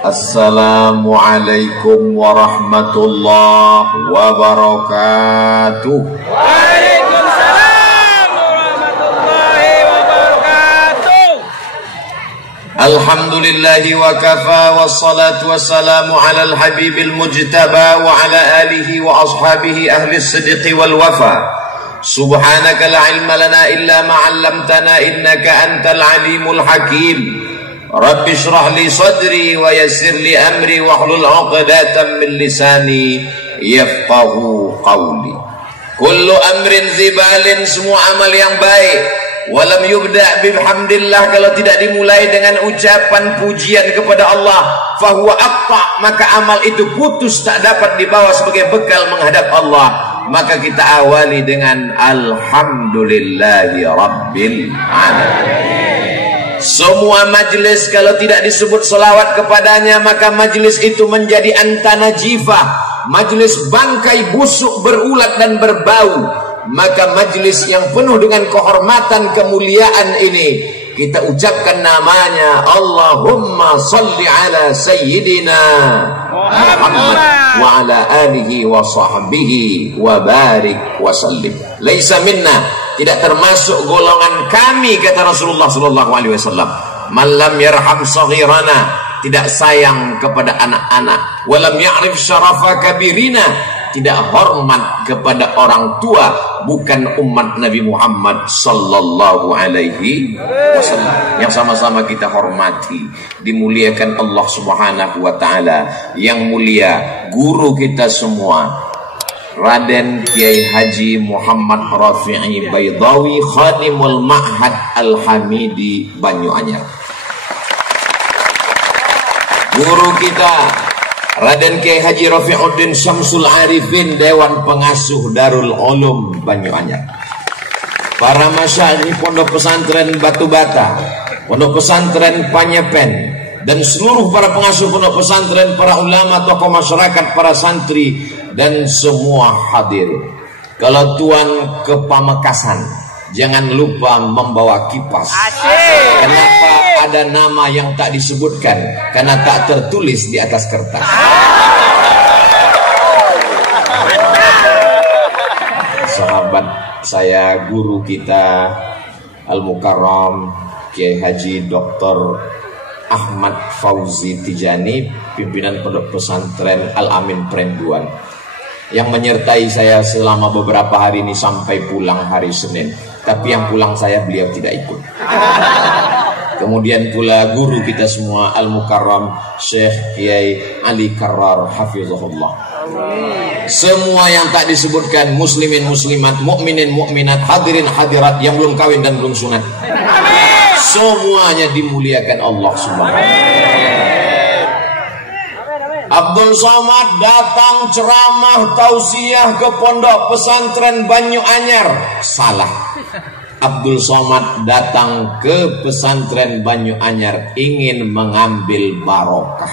Assalamualaikum warahmatullahi wabarakatuh. Waalaikumsalam warahmatullahi wabarakatuh. Alhamdulillahi wa kafa wassalatu wassalamu ala al-habibil mujtaba wa ala alihi wa ashabihi ahli as-sidqi wal wafa. Subhanaka la ilma lana illa ma 'allamtana innaka antal alimul hakim. Rabbi shrah li sadri wa yassir li amri wa hlul 'uqdatam min lisani yafqahu qawli. Kullu amrin zibalin, semua amal yang baik, walam yubda' bihamdillah, kalau tidak dimulai dengan ucapan pujian kepada Allah, fahuwa aqta', maka amal itu putus, tak dapat dibawa sebagai bekal menghadap Allah. Maka kita awali dengan alhamdulillahi rabbil alamin. Semua majlis kalau tidak disebut selawat kepadanya, maka majlis itu menjadi antana jifah, majlis bangkai busuk berulat dan berbau. Maka majlis yang penuh dengan kehormatan kemuliaan ini kita ucapkan namanya Allahumma salli ala sayyidina Muhammad wa ala alihi wa sahbihi wa barik wa sallim. Laisa minna, tidak termasuk golongan kami, kata Rasulullah sallallahu alaihi wasallam, man lam yarham saghirana, tidak sayang kepada anak-anak, walam ya'rif syarafa kabirina, tidak hormat kepada orang tua, bukan umat Nabi Muhammad sallallahu alaihi wasallam. Yang sama-sama kita hormati, dimuliakan Allah Subhanahu wa taala. Yang mulia guru kita semua, Raden Kiai Haji Muhammad Rafi'i Baydawi, Khadimul Ma'had Al-Hamidi Banyuanyar. Guru kita Raden Kiai Haji Rafi'uddin Syamsul Arifin, Dewan Pengasuh Darul Ulum Banyuanyar. Para masyayikh Pondok Pesantren Batu Bata, Pondok Pesantren Panyepen, dan seluruh para pengasuh pondok pesantren, para ulama, tokoh masyarakat, para santri, dan semua hadir. Kalau tuan ke Pamekasan, jangan lupa membawa kipas. Kenapa ada nama yang tak disebutkan? Karena tak tertulis di atas kertas. Sahabat saya, guru kita Al-Mukarram Kiai Haji Dr. Ahmad Fauzi Tijani, pimpinan pondok pesantren Al-Amin Prenduan, yang menyertai saya selama beberapa hari ini sampai pulang hari Senin. Tapi yang pulang saya, beliau tidak ikut. Kemudian pula guru kita semua Al-Mukarram Syekh Kiai Ali Karrar hafizahullah. Semua yang tak disebutkan, muslimin muslimat, mukminin mukminat, hadirin hadirat yang belum kawin dan belum sunat, semuanya dimuliakan Allah Subhanahu. Abdul Somad datang ceramah tausiah ke Pondok Pesantren Banyuanyar. Salah. Abdul Somad datang ke Pesantren Banyuanyar ingin mengambil barokah.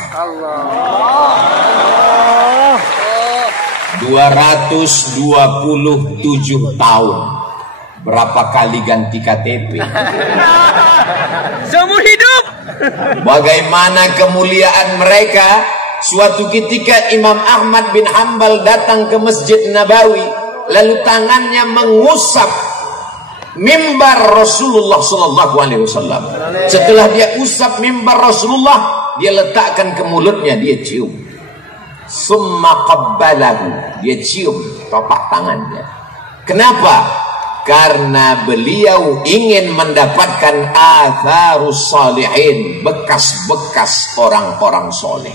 227 tahun. Berapa kali ganti KTP? Seumur hidup. Bagaimana kemuliaan mereka? Suatu ketika Imam Ahmad bin Hanbal datang ke Masjid Nabawi, lalu tangannya mengusap mimbar Rasulullah sallallahu alaihi wasallam. Setelah dia usap mimbar Rasulullah, dia letakkan ke mulutnya, dia cium. Summa qabbalahu, dia cium telapak tangannya. Kenapa? Karena beliau ingin mendapatkan atharus salihin, bekas-bekas orang-orang soleh.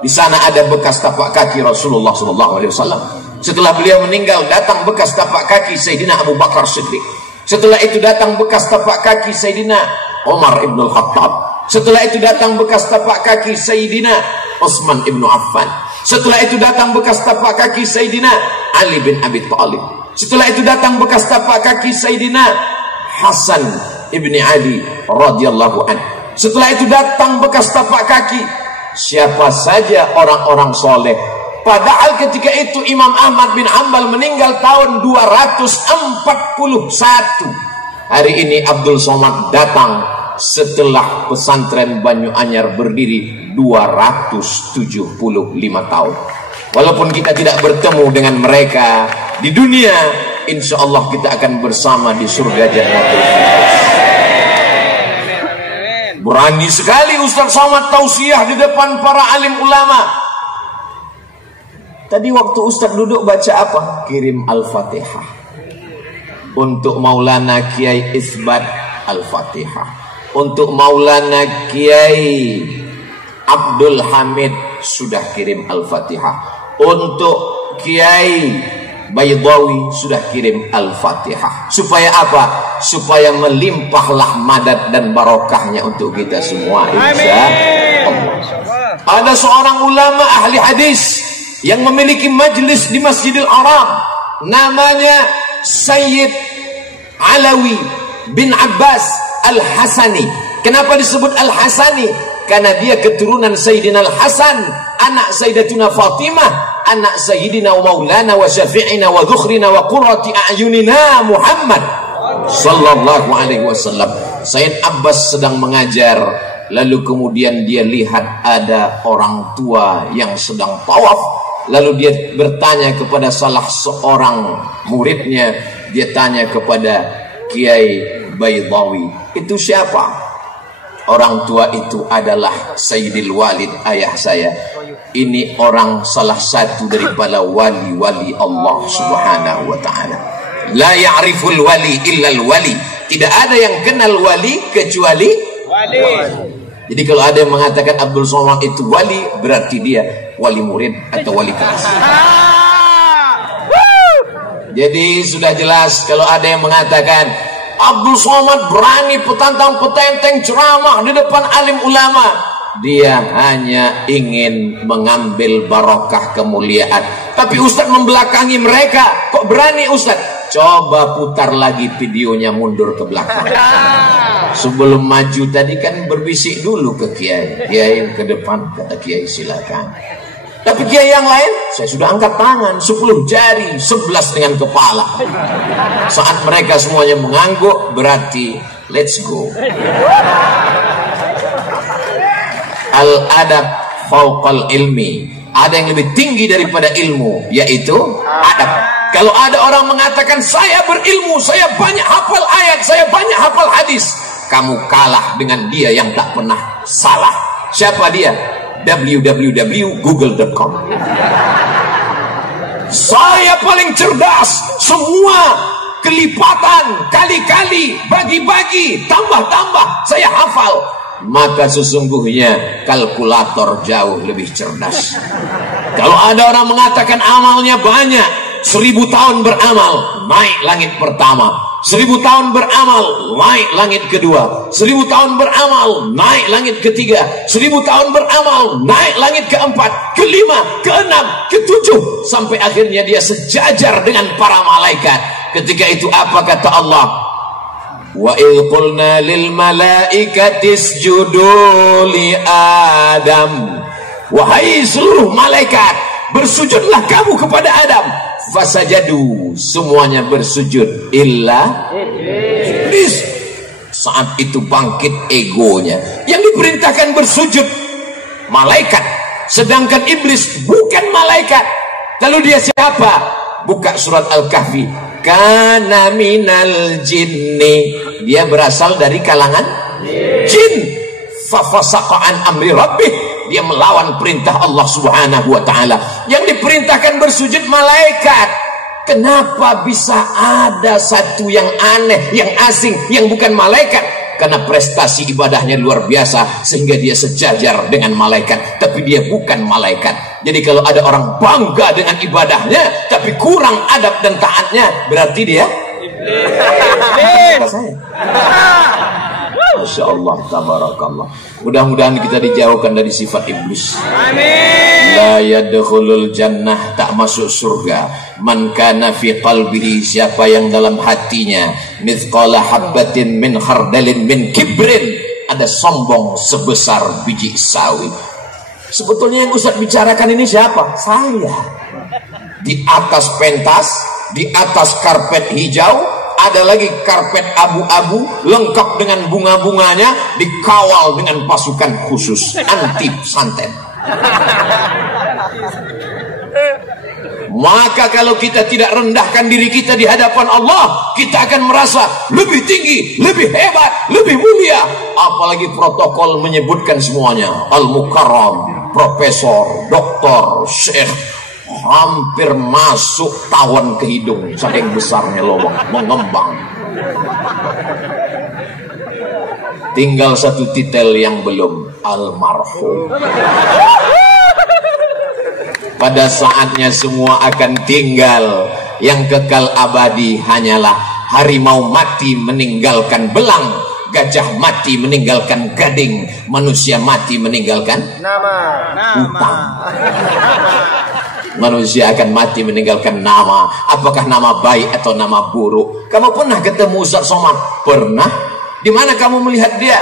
Di sana ada bekas tapak kaki Rasulullah SAW. Setelah beliau meninggal, datang bekas tapak kaki Sayyidina Abu Bakar Siddiq. Setelah itu datang bekas tapak kaki Sayyidina Umar ibn al-Khattab. Setelah itu datang bekas tapak kaki Sayyidina Utsman ibn Affan. Setelah itu datang bekas tapak kaki Sayyidina Ali bin Abi Thalib. Setelah itu datang bekas tapak kaki Sayyidina Hasan ibni Ali radhiyallahu anhu. Setelah itu datang bekas tapak kaki siapa saja orang-orang soleh. Padahal ketika itu Imam Ahmad bin Hanbal meninggal tahun 241. Hari ini Abdul Somad datang setelah pesantren Banyu Anyar berdiri 275 tahun. Walaupun kita tidak bertemu dengan mereka di dunia, insya Allah kita akan bersama di surga Jannatul Firdaus. Berani sekali Ustaz Somad tausiah di depan para alim ulama. Tadi waktu Ustaz duduk baca apa? Kirim Al-Fatihah. Untuk Maulana Kiai Isbat Al-Fatihah. Untuk Maulana Kiai Abdul Hamid sudah kirim Al-Fatihah. Untuk Kiai Baydawi sudah kirim Al-Fatihah. Supaya apa? Supaya melimpahlah madad dan barokahnya untuk kita semua, insyaallah. Ada seorang ulama ahli hadis yang memiliki majlis di Masjidil Haram, namanya Sayyid Alawi bin Abbas Al-Hasani. Kenapa disebut Al-Hasani? Karena dia keturunan Sayyidina Al-Hasan, anak Sayyidatuna Fatimah, anak Sayyidina wa Maulana wa Syafi'ina wa Dhukhrina wa Qurrati A'yunina Muhammad sallallahu alaihi wasallam. Sayyid Abbas sedang mengajar, lalu kemudian dia lihat ada orang tua yang sedang tawaf. Lalu dia bertanya kepada salah seorang muridnya, dia tanya kepada Kiai Baydawi, itu siapa? Orang tua itu adalah Sayyidil Walid, ayah saya. Ini orang salah satu daripada wali-wali Allah subhanahu wa ta'ala. La ya'riful wali illal wali. Tidak ada yang kenal wali kecuali wali. Jadi kalau ada yang mengatakan Abdul Somad itu wali, berarti dia wali murid atau wali kelas. Jadi sudah jelas kalau ada yang mengatakan Abdul Somad berani petantang-petenteng ceramah di depan alim ulama, dia hanya ingin mengambil barokah kemuliaan. Tapi Ustaz membelakangi mereka. Kok berani Ustaz? Coba putar lagi videonya mundur ke belakang. Sebelum maju tadi kan berbisik dulu ke Kiai. Kiai ke depan, kata Kiai silakan. Tapi Kiai yang lain, saya sudah angkat tangan 10 jari, 11 dengan kepala. Saat mereka semuanya mengangguk, berarti let's go. Al-adab fauqal ilmi. Ada yang lebih tinggi daripada ilmu, yaitu adab. Kalau ada orang mengatakan saya berilmu, saya banyak hafal ayat, saya banyak hafal hadis, kamu kalah dengan dia yang tak pernah salah. Siapa dia? www.google.com. Saya paling cerdas, semua kelipatan, kali-kali, bagi-bagi, tambah-tambah, saya hafal. Maka sesungguhnya kalkulator jauh lebih cerdas. Kalau ada orang mengatakan amalnya banyak, 1000 tahun beramal, naik langit pertama. 1000 tahun beramal, naik langit kedua. 1000 tahun beramal, naik langit ketiga. 1000 tahun beramal, naik langit keempat, kelima, keenam, ketujuh, sampai akhirnya dia sejajar dengan para malaikat. Ketika itu apa kata Allah? Wa idh qulna lil malaikati isjudu li Adam. Wahai seluruh malaikat, bersujudlah kamu kepada Adam. Fasajadu, semuanya bersujud illa iblis. Saat itu bangkit egonya. Yang diperintahkan bersujud malaikat, sedangkan iblis bukan malaikat. Lalu dia siapa? Buka surat Al-Kahfi. Kana minal jinni, dia berasal dari kalangan jin. Fafasaqa an amri rabbih, dia melawan perintah Allah subhanahu wa ta'ala. Yang diperintahkan bersujud malaikat. Kenapa bisa ada satu yang aneh, yang asing, yang bukan malaikat? Karena prestasi ibadahnya luar biasa, sehingga dia sejajar dengan malaikat. Tapi dia bukan malaikat. Jadi kalau ada orang bangga dengan ibadahnya, tapi kurang adab dan taatnya, berarti dia iblis. Masya Allah, tabarakallah. Mudah-mudahan kita dijauhkan dari sifat iblis. Amin. La yadkhulul jannah, tak masuk surga, man kana fi qalbihi, siapa yang dalam hatinya mithqala habbatin min khardalin min kibrin, ada sombong sebesar biji sawi. Sebetulnya yang Ustaz bicarakan ini siapa? Saya. Di atas pentas, di atas karpet hijau, ada lagi karpet abu-abu lengkap dengan bunga-bunganya, dikawal dengan pasukan khusus anti santet. Maka kalau kita tidak rendahkan diri kita di hadapan Allah, kita akan merasa lebih tinggi, lebih hebat, lebih mulia. Apalagi protokol menyebutkan semuanya, al-mukarram, profesor, doktor, syekh, hampir masuk tawon ke hidung, saking besarnya lubang, mengembang. Tinggal satu titel yang belum, almarhum. Pada saatnya semua akan tinggal. Yang kekal abadi hanyalah harimau mati meninggalkan belang, gajah mati meninggalkan gading, manusia mati meninggalkan utang. Manusia akan mati meninggalkan nama. Apakah nama baik atau nama buruk? Kamu pernah ketemu Ustaz Somad? Pernah. Di mana kamu melihat dia?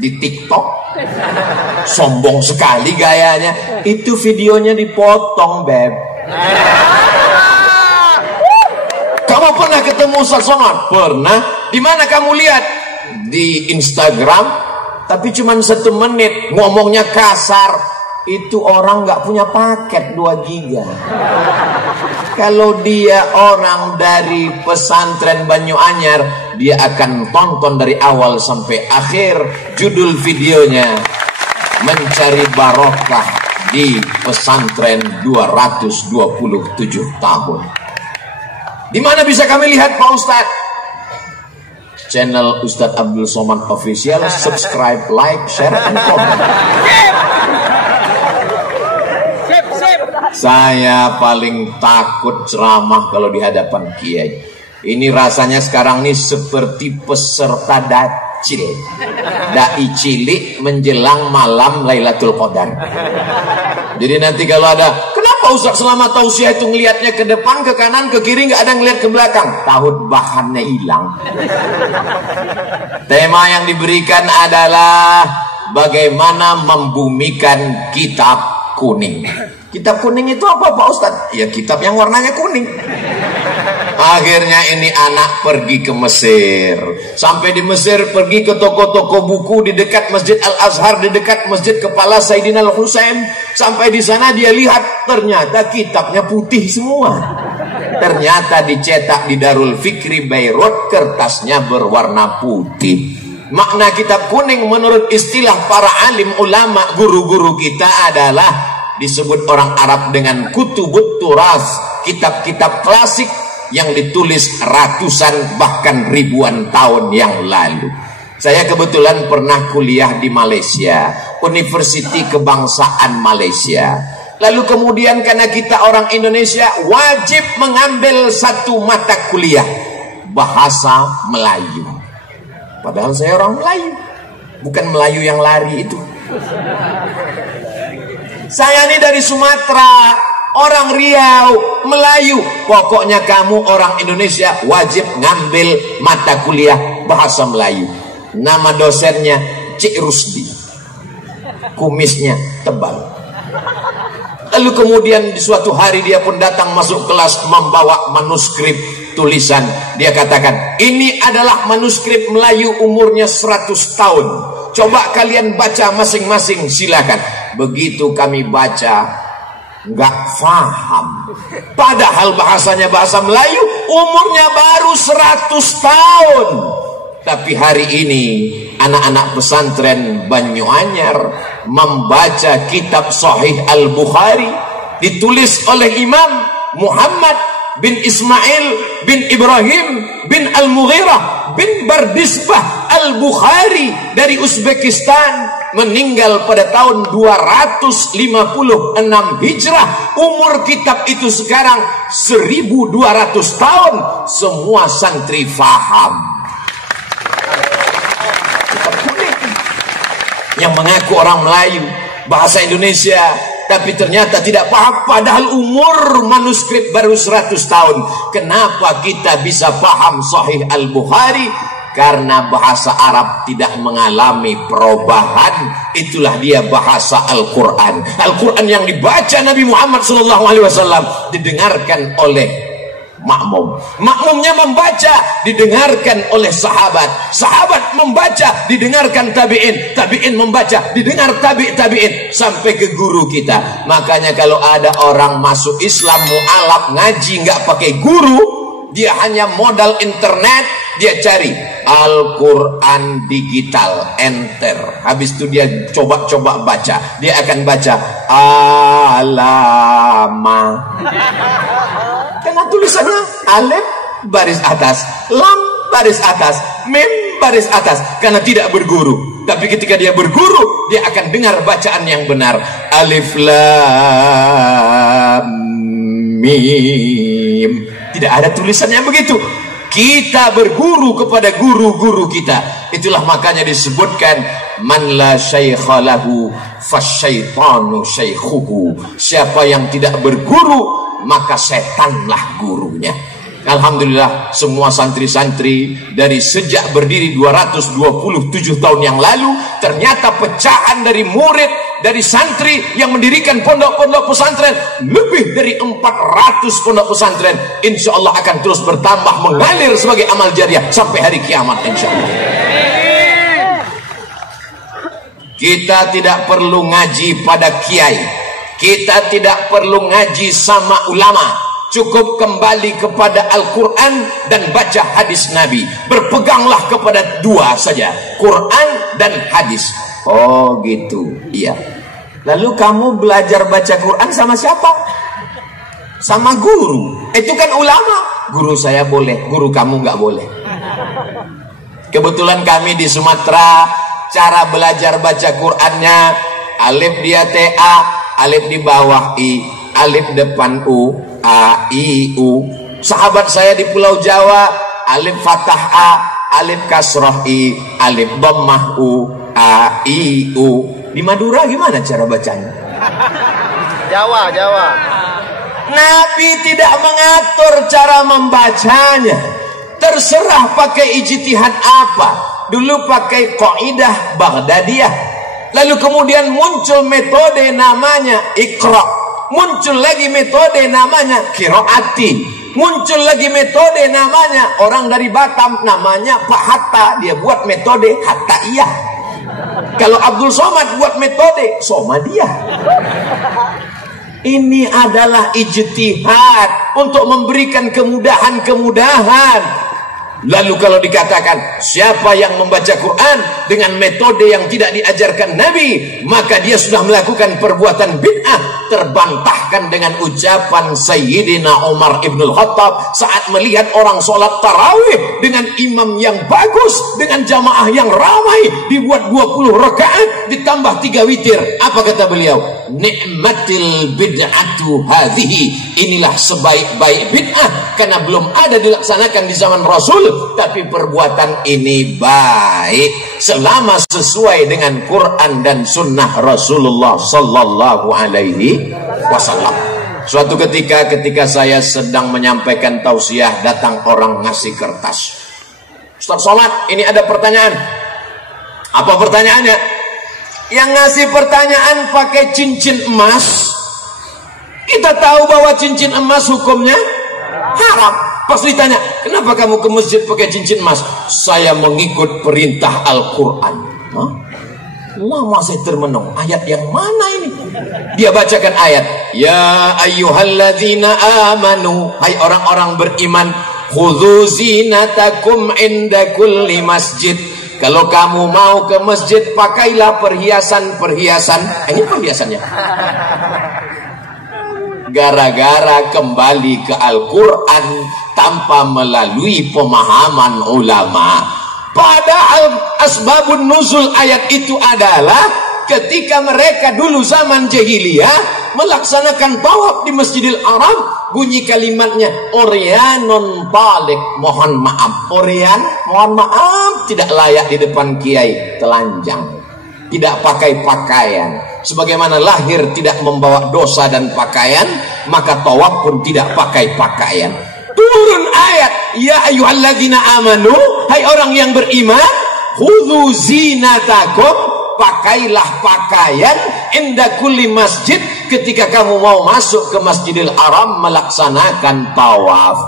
Di TikTok. Sombong sekali gayanya. Itu videonya dipotong, Beb. Kamu pernah ketemu Ustaz Somad? Pernah. Di mana kamu lihat? Di Instagram. Tapi cuma 1 menit, ngomongnya kasar. Itu orang nggak punya paket 2 giga. Kalau dia orang dari pesantren Banyu-Anyar, dia akan tonton dari awal sampai akhir. Judul videonya, mencari barokah di pesantren 227 tahun. Di mana bisa kami lihat, Pak Ustadz? Channel Ustadz Abdul Somad Official. Subscribe, like, share, and comment. Saya paling takut ceramah kalau di hadapan kiai. Ini rasanya sekarang nih seperti peserta dacil, dai cilik menjelang malam Lailatul Qadar. Jadi nanti kalau ada, kenapa Ustaz selama tausiah itu ngelihatnya ke depan, ke kanan, ke kiri, nggak ada ngelihat ke belakang? Tahu bahannya hilang. Tema yang diberikan adalah bagaimana membumikan kitab kuning. Kitab kuning itu apa, Pak Ustadz? Ya kitab yang warnanya kuning. Akhirnya ini anak pergi ke Mesir. Sampai di Mesir pergi ke toko-toko buku di dekat Masjid Al-Azhar, di dekat Masjid Kepala Sayyidina Al-Husain. Sampai di sana dia lihat ternyata kitabnya putih semua. Ternyata dicetak di Darul Fikri Beirut, kertasnya berwarna putih. Makna kitab kuning menurut istilah para alim ulama, guru-guru kita adalah disebut orang Arab dengan kutubut turas, kitab-kitab klasik yang ditulis ratusan bahkan ribuan tahun yang lalu. Saya kebetulan pernah kuliah di Malaysia, Universiti Kebangsaan Malaysia. Lalu kemudian karena kita orang Indonesia wajib mengambil satu mata kuliah, bahasa Melayu. Padahal saya orang Melayu, bukan Melayu yang lari itu. Saya ini dari Sumatera, orang Riau, Melayu. Pokoknya kamu orang Indonesia wajib ngambil mata kuliah bahasa Melayu. Nama dosennya Cik Rusdi. Kumisnya tebal. Lalu kemudian di suatu hari dia pun datang masuk kelas membawa manuskrip tulisan. Dia katakan, ini adalah manuskrip Melayu umurnya 100 tahun. Coba kalian baca masing-masing, silakan. Begitu kami baca, nggak paham. Padahal bahasanya bahasa Melayu, umurnya baru 100 tahun. Tapi hari ini anak-anak pesantren Banyu-Anyar membaca kitab Sahih Al-Bukhari, ditulis oleh Imam Muhammad bin Ismail bin Ibrahim bin Al-Mughirah bin Bardisbah Al-Bukhari dari Uzbekistan, meninggal pada tahun 256 Hijrah. Umur kitab itu sekarang 1200 tahun. Semua santri faham. Kitab kuning yang mengaku orang Melayu, bahasa Indonesia, tapi ternyata tidak paham. Padahal umur manuskrip baru 100 tahun. Kenapa kita bisa paham Sahih Al-Bukhari? Karena bahasa Arab tidak mengalami perubahan. Itulah dia bahasa Al-Quran. Al-Quran yang dibaca Nabi Muhammad SAW, didengarkan oleh Makmumnya membaca, didengarkan oleh sahabat. Sahabat membaca, didengarkan tabi'in. Tabi'in membaca, didengar tabi'in sampai ke guru kita. Makanya kalau ada orang masuk Islam mu'alaf, ngaji nggak pakai guru, dia hanya modal internet, dia cari Al-Quran digital, enter. Habis itu dia coba-coba baca. Dia akan baca alama. Karena tulisannya alif baris atas, lam baris atas, mim baris atas. Karena tidak berguru. Tapi ketika dia berguru, dia akan dengar bacaan yang benar. Alif lam mim. Tidak ada tulisannya begitu. Kita berguru kepada guru-guru kita. Itulah makanya disebutkan man la syaikha lahu fasyaitanu syaikhuhu. Siapa yang tidak berguru, maka setanlah gurunya. Alhamdulillah semua santri-santri dari sejak berdiri 227 tahun yang lalu, ternyata pecahan dari murid, dari santri yang mendirikan pondok-pondok pesantren, lebih dari 400 pondok pesantren, insya Allah akan terus bertambah, mengalir sebagai amal jariah sampai hari kiamat insya Allah. Kita tidak perlu ngaji pada kiai, kita tidak perlu ngaji sama ulama. Cukup kembali kepada Al-Quran dan baca hadis Nabi. Berpeganglah kepada dua saja, Quran dan hadis. Oh gitu, iya. Lalu kamu belajar baca Quran sama siapa? Sama guru. Itu kan ulama. Guru saya boleh, guru kamu nggak boleh. Kebetulan kami di Sumatera, cara belajar baca Qurannya, alif di TA, alif di bawah I, alif depan U, A, I, U. Sahabat saya di Pulau Jawa, alif fathah A, alif kasrah I, alif dhammah U, A, I, U. Di Madura gimana cara bacanya? Jawa. Nabi tidak mengatur cara membacanya. Terserah pakai ijtihad apa. Dulu pakai qaidah Baghdadiyah. Lalu kemudian muncul metode namanya Iqra. Muncul lagi metode namanya Qiraati. Muncul lagi metode namanya, orang dari Batam namanya Pak Hatta, dia buat metode Hattaiyah. Kalau Abdul Somad buat metode Somadiyah. Ini adalah ijtihad untuk memberikan kemudahan-kemudahan. Lalu kalau dikatakan siapa yang membaca Quran dengan metode yang tidak diajarkan Nabi, maka dia sudah melakukan perbuatan bid'ah. Terbantahkan dengan ucapan Sayyidina Umar ibn Khattab saat melihat orang sholat tarawih dengan imam yang bagus, dengan jamaah yang ramai, dibuat 20 rakaat ditambah 3 witir. Apa kata beliau? Ni'matil bid'atu hadhihi. Inilah sebaik-baik bid'ah, karena belum ada dilaksanakan di zaman Rasul, tapi perbuatan ini baik selama sesuai dengan Quran dan sunnah Rasulullah sallallahu alaihi wasallam. Suatu ketika saya sedang menyampaikan tausiah, datang orang ngasih kertas. Ustaz Somad, ini ada pertanyaan. Apa pertanyaannya? Yang ngasih pertanyaan pakai cincin emas. Kita tahu bahwa cincin emas hukumnya haram. Pas ditanya, kenapa kamu ke masjid pakai cincin emas? Saya mengikut perintah Al-Quran. Lama saya termenung, ayat yang mana ini? Dia bacakan ayat, ya ayyuhalladzina amanu, hai orang-orang beriman, khudzu zinatakum inda kulli masjid. Kalau kamu mau ke masjid, pakailah perhiasan-perhiasan. Ini perhiasannya. Gara-gara kembali ke Al-Quran tanpa melalui pemahaman ulama. Padahal asbabun nuzul ayat itu adalah ketika mereka dulu zaman jahiliyah melaksanakan tawaf di Masjidil Haram, bunyi kalimatnya oryanon palik, mohon maaf. Oryan, mohon maaf, tidak layak di depan kiai, telanjang, tidak pakai pakaian. Sebagaimana lahir tidak membawa dosa dan pakaian, maka tawaf pun tidak pakai pakaian. Turun ayat, ya ayyuhalladzina amanu, hai orang yang beriman, khudzu zinatakum, pakailah pakaian inda kulli masjid, ketika kamu mau masuk ke Masjidil Haram melaksanakan tawaf.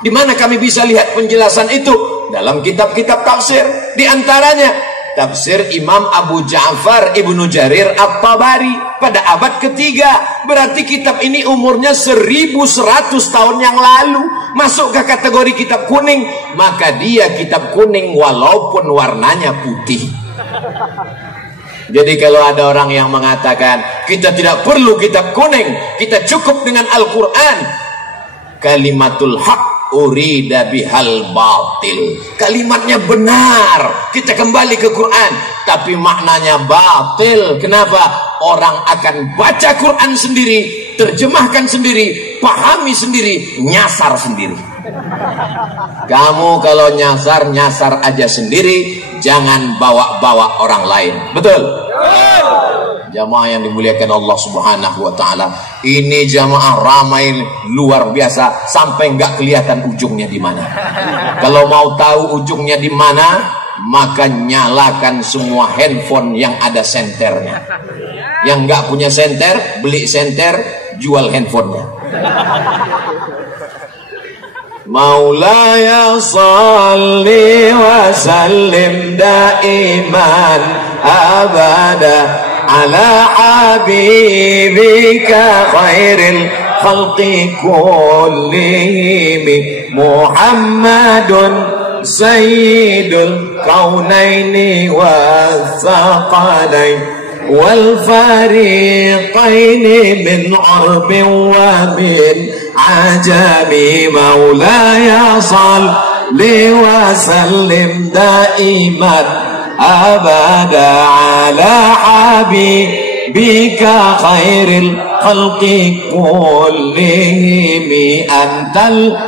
Di mana kami bisa lihat penjelasan itu? Dalam kitab-kitab tafsir. Di antaranya tafsir Imam Abu Ja'far Ibnu Jarir At-Tabari pada abad ketiga. Berarti kitab ini umurnya 1100 tahun yang lalu. Masuk ke kategori kitab kuning. Maka dia kitab kuning walaupun warnanya putih. Jadi kalau ada orang yang mengatakan kita tidak perlu kitab kuning, kita cukup dengan Al-Quran, kalimatul haq urida bihal batil. Kalimatnya benar, kita kembali ke Quran, tapi maknanya batil. Kenapa? Orang akan baca Quran sendiri, terjemahkan sendiri, pahami sendiri, nyasar sendiri. Kamu kalau nyasar, nyasar aja sendiri, jangan bawa-bawa orang lain. Betul? Jamaah yang dimuliakan Allah Subhanahu wa taala, ini jamaah ramai luar biasa sampai nggak kelihatan ujungnya di mana. Kalau mau tahu ujungnya di mana, maka nyalakan semua handphone yang ada senternya. Yang nggak punya senter, beli senter, jual handphonenya. Maulaya salli wa sallim daiman abada ala habibika khairil khalqi kullihim Muhammadun sayyidul kaunaini wathaqalain wal fariqaini min arbin wa min ajami maulaya salli wa sallim daiman abada ala habibika khairil khalqi kullihim antal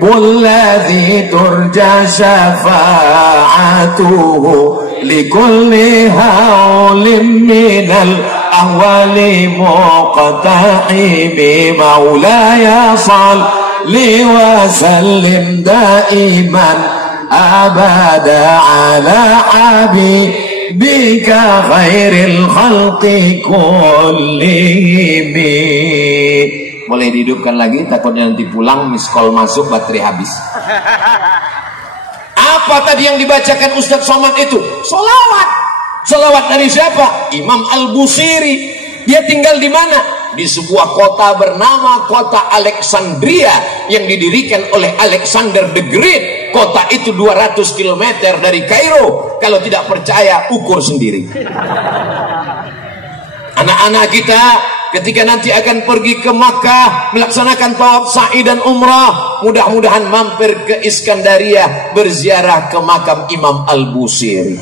bulladhi turja syafa'atuhu likulli hawlim minal ahwali muqtahimi maulaya salli wa sallim daiman abada ala habibika khairil khalqi kullihim. Boleh dihidupkan lagi, takutnya nanti pulang miskol masuk baterai habis. Apa tadi yang dibacakan Ustadz Somad itu? Solawat. Solawat dari siapa? Imam Al-Busiri. Dia tinggal di mana? Di sebuah kota bernama kota Alexandria yang didirikan oleh Alexander the Great. Kota itu 200 km dari Kairo. Kalau tidak percaya, ukur sendiri. Anak-anak kita ketika nanti akan pergi ke Makkah melaksanakan tawaf sa'i dan umrah, mudah-mudahan mampir ke Iskandaria berziarah ke makam Imam Al-Busiri.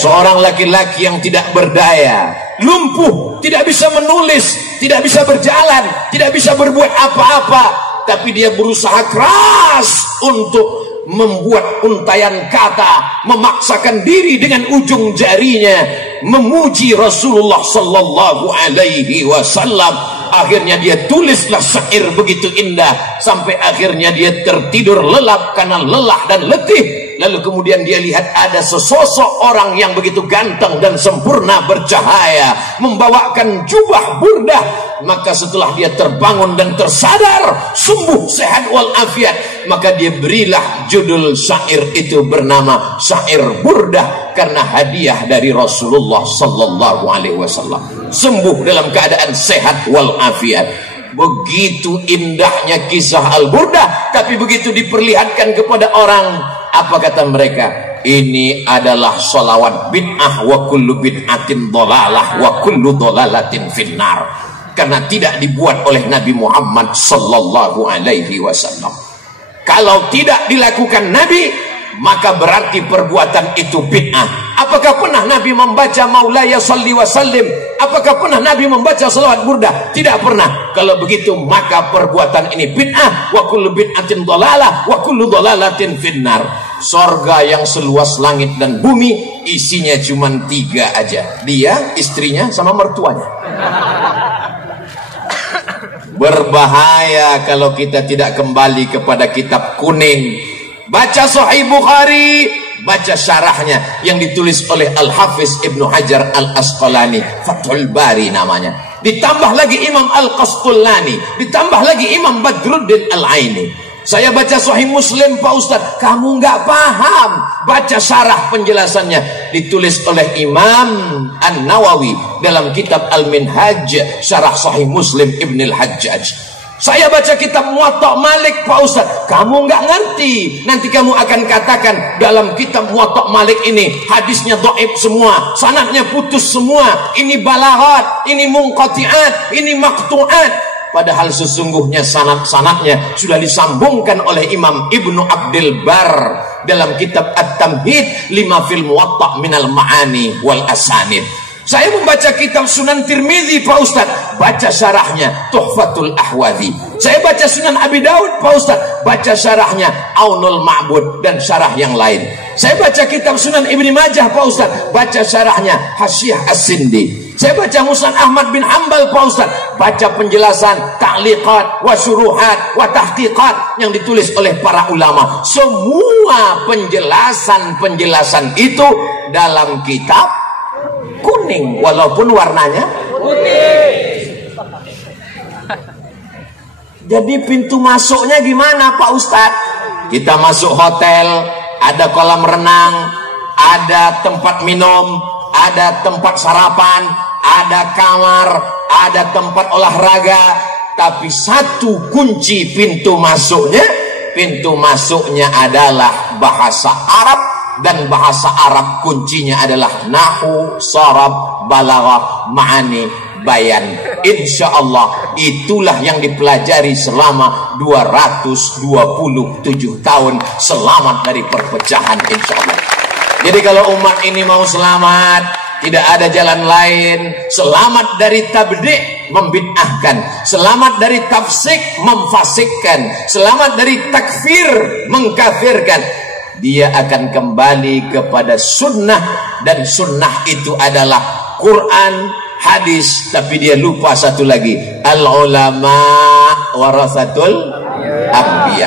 Seorang laki-laki yang tidak berdaya, lumpuh, tidak bisa menulis, tidak bisa berjalan, tidak bisa berbuat apa-apa, tapi dia berusaha keras untuk membuat untayan kata, memaksakan diri dengan ujung jarinya memuji Rasulullah sallallahu alaihi wasallam. Akhirnya dia tulislah syair begitu indah sampai akhirnya dia tertidur lelap karena lelah dan letih. Lalu kemudian dia lihat ada sesosok orang yang begitu ganteng dan sempurna bercahaya membawakan jubah burdah. Maka setelah dia terbangun dan tersadar, sembuh sehat walafiat, maka dia berilah judul syair itu bernama Syair Burdah, karena hadiah dari Rasulullah sallallahu alaihi wasallam. Sembuh dalam keadaan sehat walafiat. Begitu indahnya kisah Al-Burdah, tapi begitu diperlihatkan kepada orang, apa kata mereka? Ini adalah sholawat bid'ah, wa kullu bid'atin dhalalah wa kullu dhalalatin finnar. Karena tidak dibuat oleh Nabi Muhammad sallallahu alaihi wasallam. Kalau tidak dilakukan Nabi, maka berarti perbuatan itu bid'ah. Apakah pernah Nabi membaca Maulaya salli wa sallim? Apakah pernah Nabi membaca salawat burdah? Tidak pernah. Kalau begitu maka perbuatan ini bid'ah. Wa kullu bid'atin dhalalah wa kullu dhalalatin finnar. Sorga yang seluas langit dan bumi isinya cuma 3 aja. Dia, istrinya, sama mertuanya. Berbahaya kalau kita tidak kembali kepada kitab kuning. Baca Sahih Bukhari, baca syarahnya yang ditulis oleh Al-Hafiz Ibnu Hajar Al-Asqalani, Fathul Bari namanya. Ditambah lagi Imam Al-Qasqalani, ditambah lagi Imam Badruddin Al-Aini. Saya baca Sahih Muslim Pak Ustadz, kamu nggak paham. Baca syarah penjelasannya, ditulis oleh Imam An-Nawawi dalam kitab Al-Minhaj, syarah Sahih Muslim Ibn Al-Hajjaj. Saya baca kitab Muwatta Malik Pak Ustadz, kamu nggak ngerti. Nanti kamu akan katakan dalam kitab Muwatta Malik ini hadisnya dhaif semua, sanadnya putus semua, ini balaghat, ini munqati'at, ini maqtu'at. Padahal sesungguhnya sanad-sanadnya sudah disambungkan oleh Imam Ibnu Abdul Bar dalam kitab At-Tamhid lima fil Muwatta minal ma'ani wal asanid. Saya membaca kitab Sunan Tirmidzi Pak Ustaz, baca syarahnya Tuhfatul Ahwadhi. Saya baca Sunan Abi Daud Pak Ustaz, baca syarahnya Aunul Ma'bud dan syarah yang lain. Saya baca kitab Sunan Ibni Majah Pak Ustaz, baca syarahnya Hasyiah As-Sindi. Saya baca Musnad Ahmad bin Hanbal Pak Ustaz, baca penjelasan ta'liqat wa syuruhat wa tahqiqat yang ditulis oleh para ulama. Semua penjelasan-penjelasan itu dalam kitab kuning, walaupun warnanya putih. Jadi pintu masuknya gimana Pak Ustadz? Kita masuk hotel, ada kolam renang, ada tempat minum, ada tempat sarapan, ada kamar, ada tempat olahraga. Tapi satu kunci pintu masuknya adalah bahasa Arab. Dan bahasa Arab kuncinya adalah nahu, sarab, balaghah, ma'ani, bayan. Insya Allah itulah yang dipelajari selama 227 tahun, selamat dari perpecahan insya Allah. Jadi kalau umat ini mau selamat, tidak ada jalan lain. Selamat dari tabdi', membid'ahkan. Selamat dari tafsik, memfasikkan. Selamat dari takfir, mengkafirkan. Dia akan kembali kepada sunnah, dan sunnah itu adalah Quran, hadis. Tapi dia lupa satu lagi, al-ulama warasatul anbiya.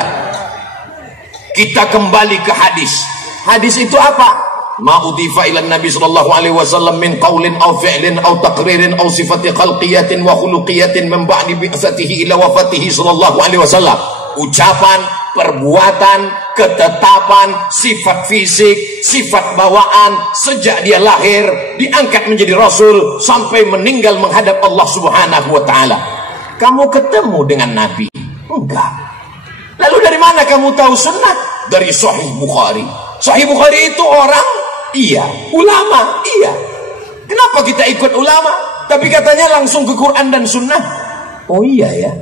Kita kembali ke hadis. Hadis itu apa? Ma udhifa ila Nabi sallallahu alaihi wasallam min qaulin aw fi'lin aw taqririn aw sifati khalqiyatin wa khuluqiyatin min ba'di bi'tsatihi ila wafatihi sallallahu alaihi wasallam. Ucapan, perbuatan, ketetapan, sifat fisik, sifat bawaan sejak dia lahir, diangkat menjadi rasul sampai meninggal menghadap Allah Subhanahu wa taala. Kamu ketemu dengan Nabi? Enggak. Lalu dari mana kamu tahu sunnah? Dari Sahih Bukhari. Sahih Bukhari itu orang? Iya. Ulama? Iya. Kenapa kita ikut ulama? Tapi katanya langsung ke Quran dan sunnah. Oh iya ya.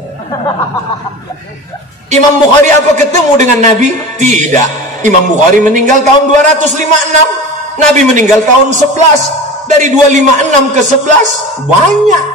Imam Bukhari apa ketemu dengan Nabi? Tidak. Imam Bukhari meninggal tahun 256. Nabi meninggal tahun 11. Dari 256 ke 11 banyak.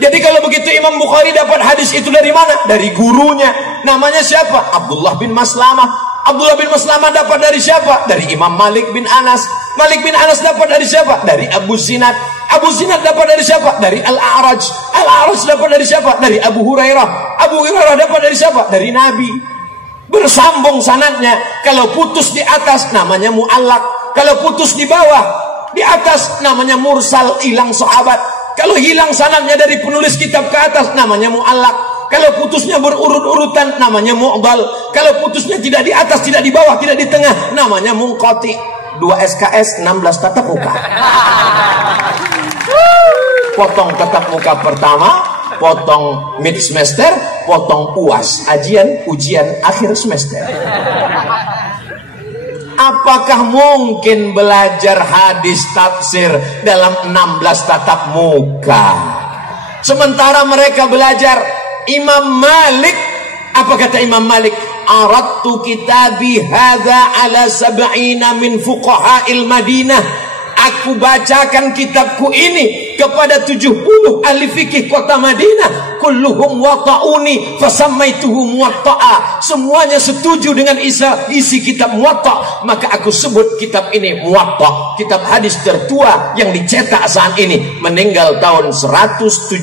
Jadi kalau begitu Imam Bukhari dapat hadis itu dari mana? Dari gurunya. Namanya siapa? Abdullah bin Maslamah. Abdullah bin Maslamah dapat dari siapa? Dari Imam Malik bin Anas. Malik bin Anas dapat dari siapa? Dari Abu Zinad. Abu Zinad dapat dari siapa? Dari Al-A'raj. Al-A'raj dapat dari siapa? Dari Abu Hurairah. Abu Hurairah dapat dari siapa? Dari Nabi. Bersambung sanadnya. Kalau putus di atas namanya mu'allaq. Kalau putus di bawah, di atas namanya mursal, hilang sahabat. Kalau hilang sanadnya dari penulis kitab ke atas namanya mu'allaq. Kalau putusnya berurut-urutan namanya mu'dal. Kalau putusnya tidak di atas, tidak di bawah, tidak di tengah, namanya munqati. 2 SKS 16 tatap muka. Potong tatap muka pertama, potong mid semester, potong UAS, ujian akhir semester. Apakah mungkin belajar hadis tafsir dalam 16 tatap muka? Sementara mereka belajar Imam Malik. Apa kata Imam Malik? Aradtu kitabi hadza ala 70 min fuqaha'il Madinah. Aku bacakan kitabku ini kepada 70 ahli fikih kota Madinah. Kulluhum wata'uni fasammaituhu muwatta'a. Semuanya setuju dengan isi kitab Muwatta, maka aku sebut kitab ini Muwatta. Kitab hadis tertua yang dicetak saat ini, meninggal tahun 179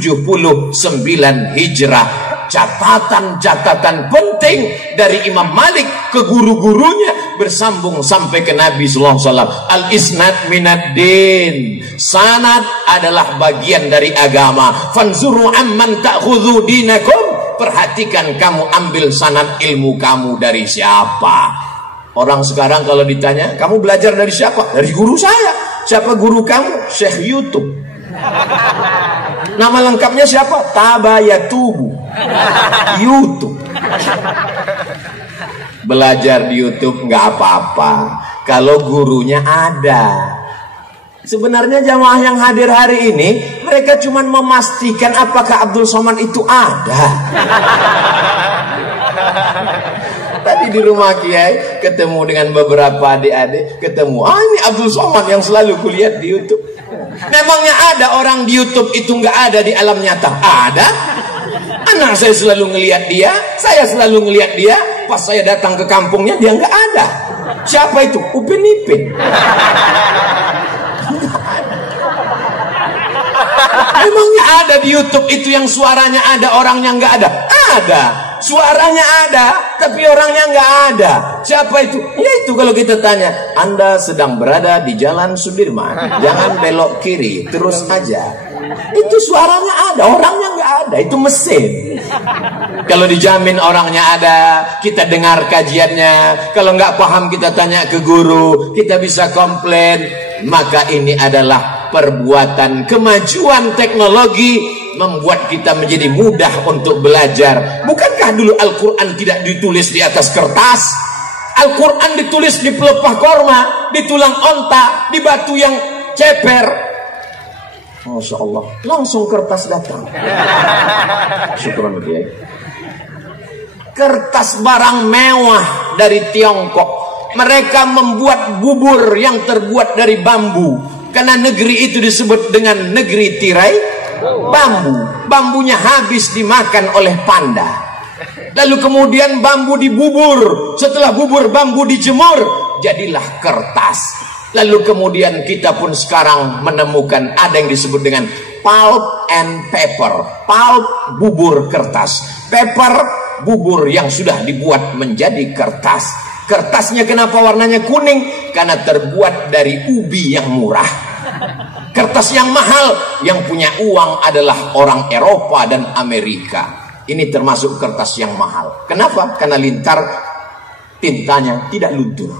Hijrah. Catatan-catatan penting dari Imam Malik ke guru-gurunya bersambung sampai ke Nabi sallallahu alaihi wasallam. Al-isnad minad din. Sanad adalah bagian dari agama. Fanzuru amman ta'khudhu dinakum. Perhatikan kamu ambil sanad ilmu kamu dari siapa. Orang sekarang kalau ditanya, kamu belajar dari siapa? Dari guru saya. Siapa guru kamu? Syekh YouTube. Nama lengkapnya siapa? Tabayatubu. YouTube. Belajar di YouTube nggak apa-apa kalau gurunya ada. Sebenarnya jamaah yang hadir hari ini, mereka cuma memastikan apakah Abdul Somad itu ada. Tadi di rumah Kiai ketemu dengan beberapa adik-adik, ketemu, ini Abdul Somad yang selalu kulihat di YouTube. Memangnya ada orang di YouTube itu nggak ada di alam nyata? Ada. Anak saya selalu ngelihat dia, saya selalu ngelihat dia. Pas saya datang ke kampungnya dia nggak ada. Siapa itu? Upin Ipin. Memangnya ada di YouTube itu yang suaranya ada, orangnya nggak ada? Ada. Suaranya ada, tapi orangnya nggak ada. Siapa itu? Ya itu kalau kita tanya, Anda sedang berada di Jalan Sudirman, jangan belok kiri, terus aja. Itu suaranya ada, orangnya nggak ada. Itu mesin. Kalau dijamin orangnya ada, kita dengar kajiannya. Kalau nggak paham kita tanya ke guru, kita bisa komplain. Maka ini adalah perbuatan kemajuan teknologi, membuat kita menjadi mudah untuk belajar. Bukankah dulu Al-Quran tidak ditulis di atas kertas? Al-Quran ditulis di pelepah korma, di tulang onta, di batu yang ceper. Masya Allah, langsung kertas datang. Syukran Kiai. Kertas barang mewah dari Tiongkok. Mereka membuat bubur yang terbuat dari bambu. Karena negeri itu disebut dengan negeri tirai bambu. Bambunya habis dimakan oleh panda. Lalu kemudian bambu dibubur. Setelah bubur bambu dijemur, jadilah kertas. Lalu kemudian kita pun sekarang menemukan ada yang disebut dengan pulp and paper. Pulp, bubur kertas. Paper, bubur yang sudah dibuat menjadi kertas. Kertasnya kenapa warnanya kuning? Karena terbuat dari ubi yang murah. Kertas yang mahal, yang punya uang adalah orang Eropa dan Amerika. Ini termasuk kertas yang mahal. Kenapa? Karena lintar, tintanya tidak luntur.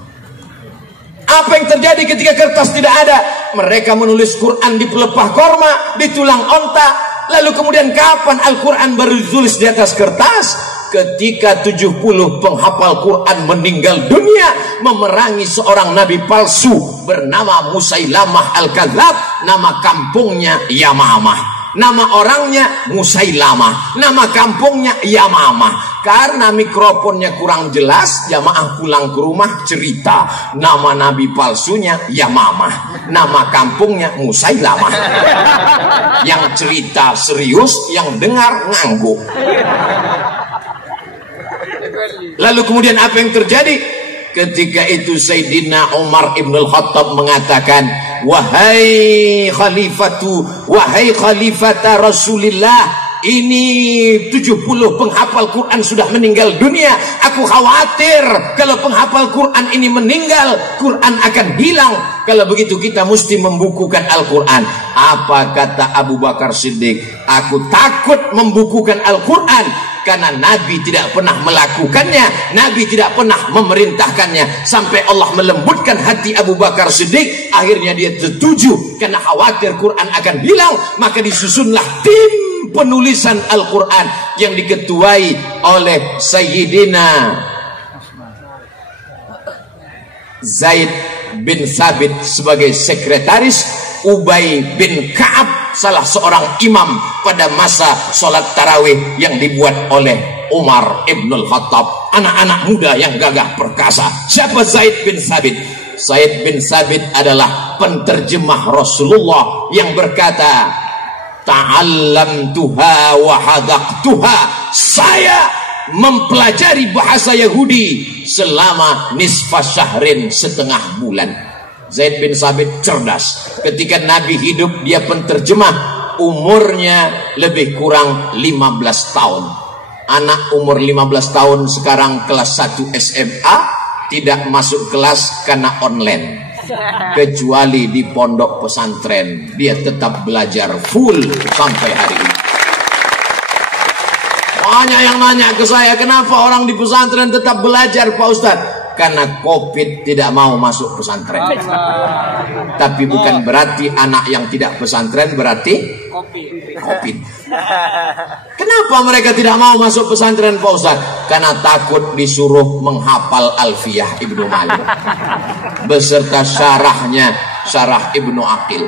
Apa yang terjadi ketika kertas tidak ada? Mereka menulis Quran di pelepah korma, di tulang onta. Lalu kemudian kapan Al-Quran baru ditulis di atas kertas? Ketika 70 penghafal Quran meninggal dunia, memerangi seorang nabi palsu bernama Musailamah Al-Kadzab. Nama kampungnya Yamamah, nama orangnya Musailamah, nama kampungnya Yamamah. Karena mikrofonnya kurang jelas, jamaah pulang ke rumah cerita nama nabi palsunya Yamamah, nama kampungnya Musailamah. Yang cerita serius, yang dengar ngangguk. Lalu kemudian apa yang terjadi? Ketika itu Sayyidina Umar ibn al-Khattab mengatakan, wahai khalifata Rasulillah, ini 70 penghafal Quran sudah meninggal dunia. Aku khawatir kalau penghafal Quran ini meninggal, Quran akan hilang. Kalau begitu kita mesti membukukan Al-Quran. Apa kata Abu Bakar Siddiq? Aku takut membukukan Al-Quran karena Nabi tidak pernah melakukannya, Nabi tidak pernah memerintahkannya. Sampai Allah melembutkan hati Abu Bakar Siddiq, akhirnya dia setuju karena khawatir Quran akan hilang. Maka disusunlah tim penulisan Al-Quran yang diketuai oleh Sayyidina Zaid bin Thabit sebagai sekretaris, Ubay bin Ka'ab salah seorang imam pada masa sholat tarawih yang dibuat oleh Umar ibn al-Khattab. Anak-anak muda yang gagah perkasa. Siapa Zaid bin Thabit? Zaid bin Thabit adalah penterjemah Rasulullah yang berkata, ta'allamtuha wa hadaqtuha. Saya mempelajari bahasa Yahudi selama nisfa syahrin, setengah bulan. Zaid bin Thabit cerdas. Ketika Nabi hidup, dia penterjemah. Umurnya lebih kurang 15 tahun. Anak umur 15 tahun sekarang kelas 1 SMA, tidak masuk kelas karena online. Kecuali di pondok pesantren, dia tetap belajar full sampai hari ini. Banyak yang nanya ke saya, kenapa orang di pesantren tetap belajar Pak Ustadz? Karena Covid tidak mau masuk pesantren. Tapi bukan berarti anak yang tidak pesantren berarti Covid. Kenapa mereka tidak mau masuk pesantren Pak Ustadz? Karena takut disuruh menghafal Alfiyah Ibnu Malik beserta syarahnya, Syarah Ibnu Aqil.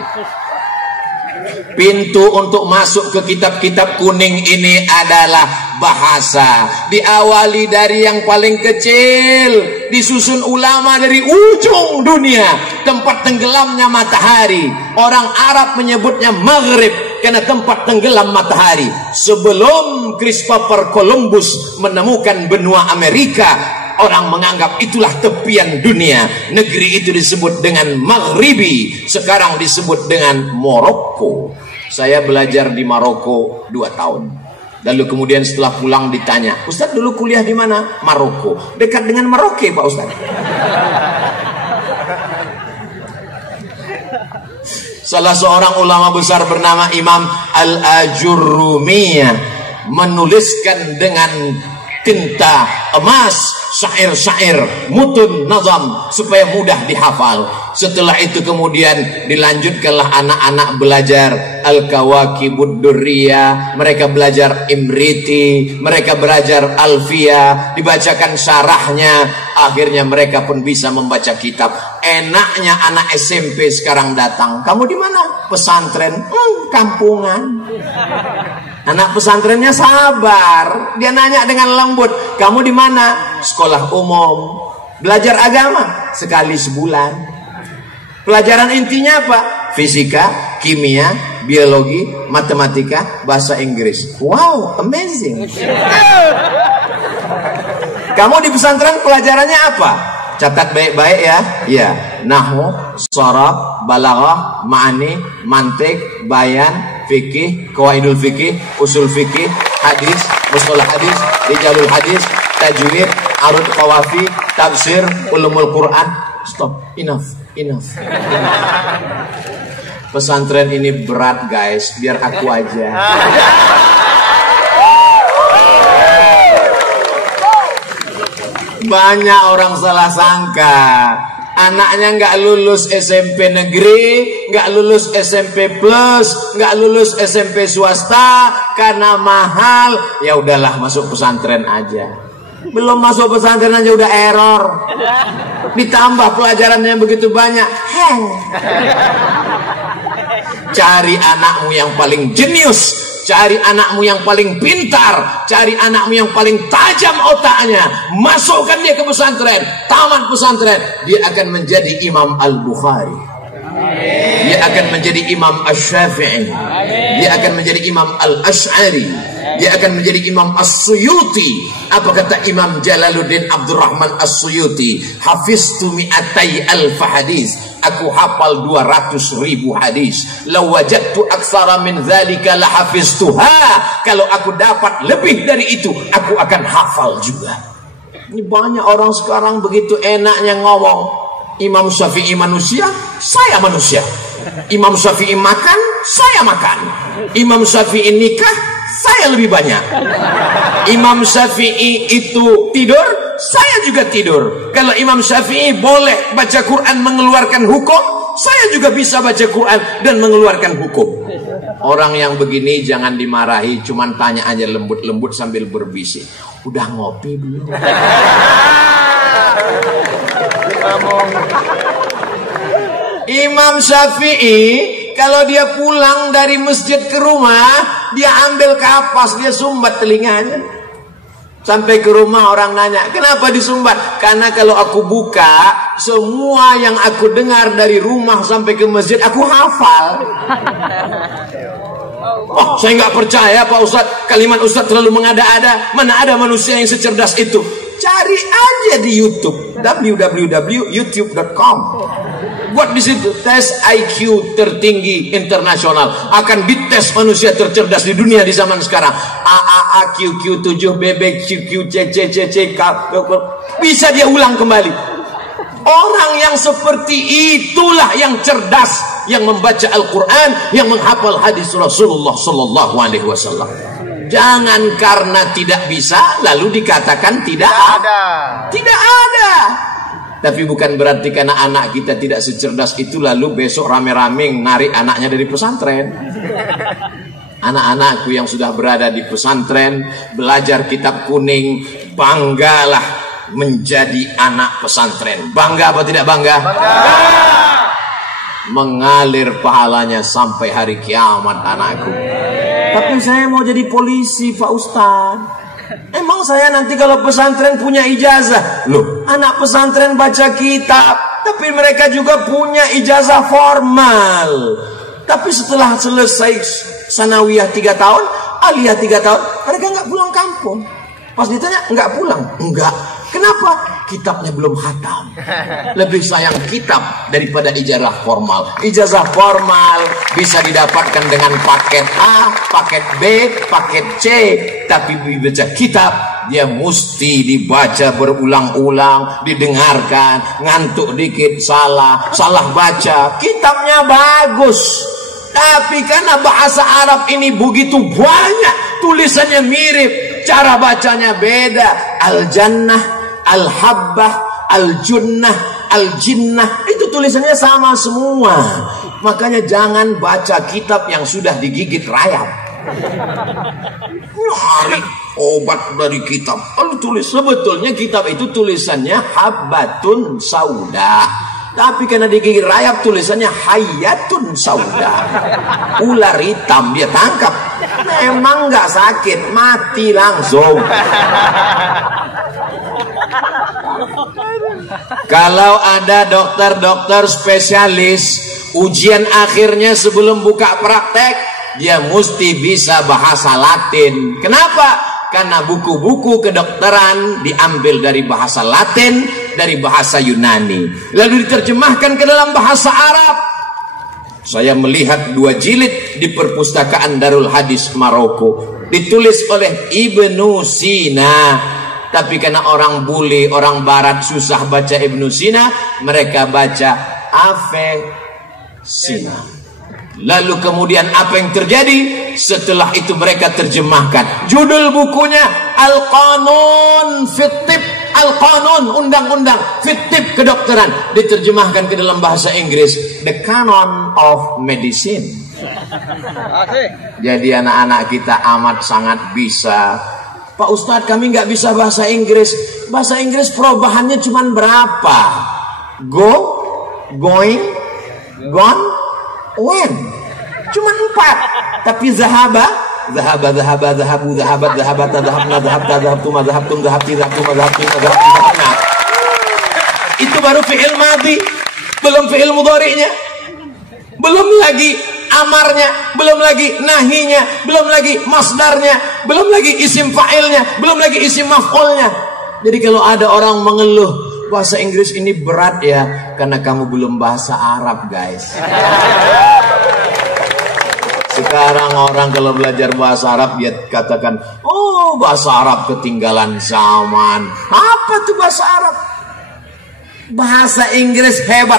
Pintu untuk masuk ke kitab-kitab kuning ini adalah bahasa. Diawali dari yang paling kecil, disusun ulama dari ujung dunia, tempat tenggelamnya matahari. Orang Arab menyebutnya Maghrib karena tempat tenggelam matahari. Sebelum Christopher Columbus menemukan benua Amerika, orang menganggap itulah tepian dunia. Negeri itu disebut dengan Maghribi, sekarang disebut dengan Maroko. Saya belajar di Maroko 2 tahun. Lalu kemudian setelah pulang ditanya, Ustadz dulu kuliah di mana? Maroko. Dekat dengan Maroke Pak Ustadz. Salah seorang ulama besar bernama Imam Al-Ajurrumiyah menuliskan dengan tinta emas syair-syair mutun nazam supaya mudah dihafal. Setelah itu kemudian dilanjutkanlah anak-anak belajar Al-Kawakibud Durriyah, mereka belajar Imriti, mereka belajar Alfiyah, dibacakan syarahnya, akhirnya mereka pun bisa membaca kitab. Enaknya anak SMP sekarang datang, kamu di mana? Pesantren. Kampungan. Anak pesantrennya sabar, dia nanya dengan lembut, kamu di mana? Sekolah umum. Belajar agama sekali sebulan. Pelajaran intinya apa? Fisika, kimia, biologi, matematika, bahasa Inggris. Wow, amazing. Kamu di pesantren pelajarannya apa? Catat baik-baik ya. Ya, nahwu, sharaf, balaghah, ma'ani, mantik, bayan, fikih, qawaidul fikih, usul fikih, hadis, mustalah hadis, rijalul hadis, tajwid, arud qawafi, tafsir, ulumul Quran. Stop, enough. Pesantren ini berat guys, biar aku aja. Banyak orang salah sangka, anaknya nggak lulus SMP negeri, nggak lulus SMP plus, nggak lulus SMP swasta karena mahal. Ya udahlah, masuk pesantren aja. Belum masuk pesantren aja udah error. Ditambah pelajarannya begitu banyak, hang. Cari anakmu yang paling jenius, cari anakmu yang paling pintar, cari anakmu yang paling tajam otaknya, masukkan dia ke pesantren, taman pesantren, dia akan menjadi Imam Al-Bukhari, dia akan menjadi Imam Asy-Syafi'i, dia akan menjadi Imam Al-Asy'ari, dia akan menjadi Imam As-Suyuti. Apa kata Imam Jalaluddin Abdurrahman As-Suyuti? Hafiztu mi'atai alf hadis, aku hafal 200.000 hadis. Law wajadtu aktsara min dzalika la hafiztuha, kalau aku dapat lebih dari itu aku akan hafal juga. Ini banyak orang sekarang begitu enaknya ngomong, Imam Syafi'i manusia, saya manusia. Imam Syafi'i makan, saya makan. Imam Syafi'i nikah, saya lebih banyak. Imam Syafi'i itu tidur, saya juga tidur. Kalau Imam Syafi'i boleh baca Quran mengeluarkan hukum, saya juga bisa baca Quran dan mengeluarkan hukum. Orang yang begini jangan dimarahi, cuman tanya aja lembut-lembut sambil berbisik. Udah ngopi belum? Imam Syafi'i kalau dia pulang dari masjid ke rumah, dia ambil kapas, dia sumbat telinganya. Sampai ke rumah orang nanya, kenapa disumbat? Karena kalau aku buka, semua yang aku dengar dari rumah sampai ke masjid, aku hafal. Oh, saya nggak percaya Pak Ustadz, kalimat Ustadz terlalu mengada-ada. Mana ada manusia yang secerdas itu? Cari aja di YouTube, www.youtube.com. Buat di situ tes IQ tertinggi internasional, akan dites manusia tercerdas di dunia di zaman sekarang. AAA QQ 7 BB QQ CCCC bisa dia ulang kembali. Orang yang seperti itulah yang cerdas, yang membaca Al-Quran, yang menghafal hadis Rasulullah Sallallahu Alaihi Wasallam. Jangan karena tidak bisa lalu dikatakan tidak ada. Tidak ada. Tapi bukan berarti karena anak kita tidak secerdas itu lalu besok rame-rame narik anaknya dari pesantren. Anak-anakku yang sudah berada di pesantren, belajar kitab kuning, banggalah menjadi anak pesantren. Bangga apa tidak bangga? Bangga. Mengalir pahalanya sampai hari kiamat anakku. Tapi saya mau jadi polisi, Pak Ustadz. Emang saya nanti kalau pesantren punya ijazah? Loh, anak pesantren baca kitab, tapi mereka juga punya ijazah formal. Tapi setelah selesai sanawiyah 3 tahun, aliyah 3 tahun, mereka nggak pulang kampung. Pas ditanya, nggak pulang? Enggak. Kenapa? Kitabnya belum khatam. Lebih sayang kitab daripada ijazah formal. Ijazah formal bisa didapatkan dengan paket A, paket B, paket C. Tapi baca kitab, dia mesti dibaca berulang-ulang, didengarkan, ngantuk dikit, salah baca. Kitabnya bagus. Tapi karena bahasa Arab ini begitu banyak, tulisannya mirip, cara bacanya beda. Al-Jannah, Al-Habbah, Al-Junnah, Al-Jinnah, itu tulisannya sama semua. Makanya jangan baca kitab yang sudah digigit rayap. Nyari obat dari kitab, lalu tulis. Sebetulnya kitab itu tulisannya Habbatun Sauda, tapi karena digigit rayap tulisannya Hayatun Sauda. Ular hitam dia tangkap, memang nggak sakit, mati langsung. Kalau ada dokter-dokter spesialis, ujian akhirnya sebelum buka praktek, dia mesti bisa bahasa Latin. Kenapa? Karena buku-buku kedokteran diambil dari bahasa Latin, dari bahasa Yunani, lalu diterjemahkan ke dalam bahasa Arab. Saya melihat 2 jilid di perpustakaan Darul Hadis Maroko, ditulis oleh Ibnu Sina. Tapi karena orang bule, orang barat susah baca Ibnu Sina, mereka baca Avicenna. Lalu kemudian apa yang terjadi? Setelah itu mereka terjemahkan. Judul bukunya Al-Qanun Fit-Tib, Al-Qanun, undang-undang Fit-Tib kedokteran, diterjemahkan ke dalam bahasa Inggris, The Canon of Medicine. Jadi anak-anak kita amat sangat bisa. Pak Ustadz, kami nggak bisa bahasa Inggris. Bahasa Inggris perubahannya cuma berapa? Go, going, gone, when. Cuma 4. Tapi zahaba, zahabu, zahabat, zahabata, zahabna, zahabta, zahabtuma, zahabtum, zahabti, zahabtuma, zahabtina, zahabtina. Itu baru fi'il madhi, belum fi'il mudhari'nya, belum lagi amarnya, belum lagi nahinya, belum lagi masdarnya, belum lagi isim fa'ilnya, belum lagi isim maf'ulnya. Jadi kalau ada orang mengeluh bahasa Inggris ini berat ya, karena kamu belum bahasa Arab, guys. Sekarang orang kalau belajar bahasa Arab dia katakan, oh bahasa Arab ketinggalan zaman. Apa tuh bahasa Arab? Bahasa Inggris hebat.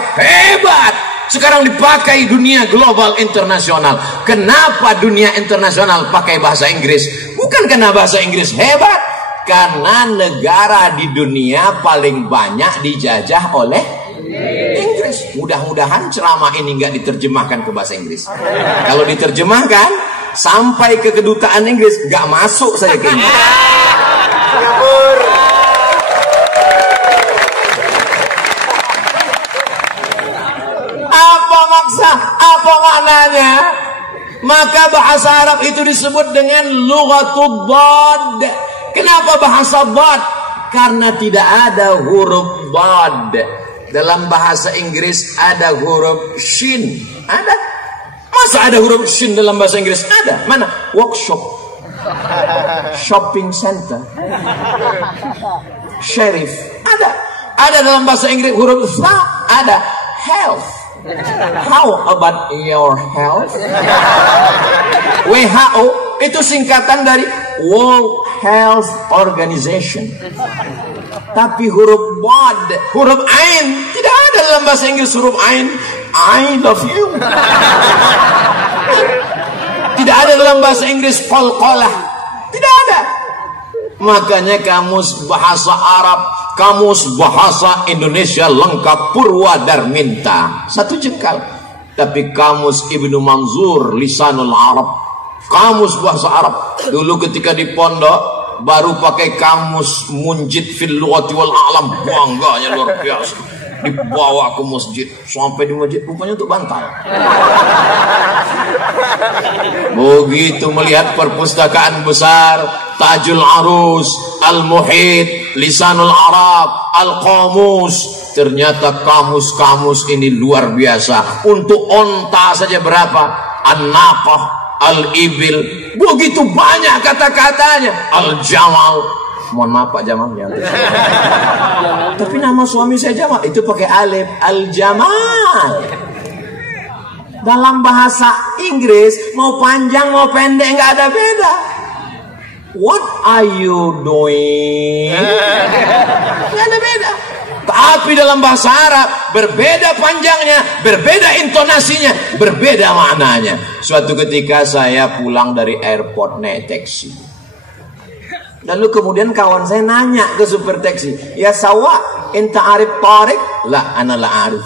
Sekarang dipakai dunia global internasional. Kenapa dunia internasional pakai bahasa Inggris? Bukan karena bahasa Inggris hebat, karena negara di dunia paling banyak dijajah oleh Inggris. Mudah-mudahan ceramah ini nggak diterjemahkan ke bahasa Inggris. Kalau diterjemahkan sampai ke kedutaan Inggris, nggak masuk saya ke Inggris. Apa maknanya? Maka bahasa Arab itu disebut dengan lughatul dhad. Kenapa bahasa dhad? Karena tidak ada huruf dhad. Dalam bahasa Inggris ada huruf shin. Ada? Masa ada huruf shin dalam bahasa Inggris? Ada. Mana? Workshop, shopping center, sheriff. Ada dalam bahasa Inggris huruf sa. Ada. Health. How about your health? WHO itu singkatan dari World Health Organization. Tapi huruf bad, huruf ain, tidak ada dalam bahasa Inggris huruf ain. I love you. Tidak ada dalam bahasa Inggris qalqalah. Tidak ada. Makanya kamus bahasa Arab, kamus bahasa Indonesia lengkap Purwadarminta 1 jengkal. Tapi kamus Ibnu Manzur Lisanul Arab, kamus bahasa Arab, dulu ketika di pondok baru pakai kamus Munjid fil lughati wal alam, bangganya luar biasa. Dibawa ke masjid, sampai di masjid rupanya untuk bantal. Begitu melihat perpustakaan besar, Tajul Arus, Al-Muhit, Lisanul Arab, Al-Qamus, ternyata kamus-kamus ini luar biasa. Untuk onta saja berapa? An-Naqah, Al-Ibil, begitu banyak kata-katanya. Al-Jamal, mohon maaf Pak Jamal ya. Tapi nama suami saya Jamal, itu pakai alif. Al-Jamal. Dalam bahasa Inggris mau panjang mau pendek nggak ada beda. What are you doing? Nggak ada beda. Tapi dalam bahasa Arab berbeda panjangnya, berbeda intonasinya, berbeda maknanya. Suatu ketika saya pulang dari airport naik taksi. Lalu kemudian kawan saya nanya ke supir taksi, ya sawa, enta arif tarik? Lah, ana la arif.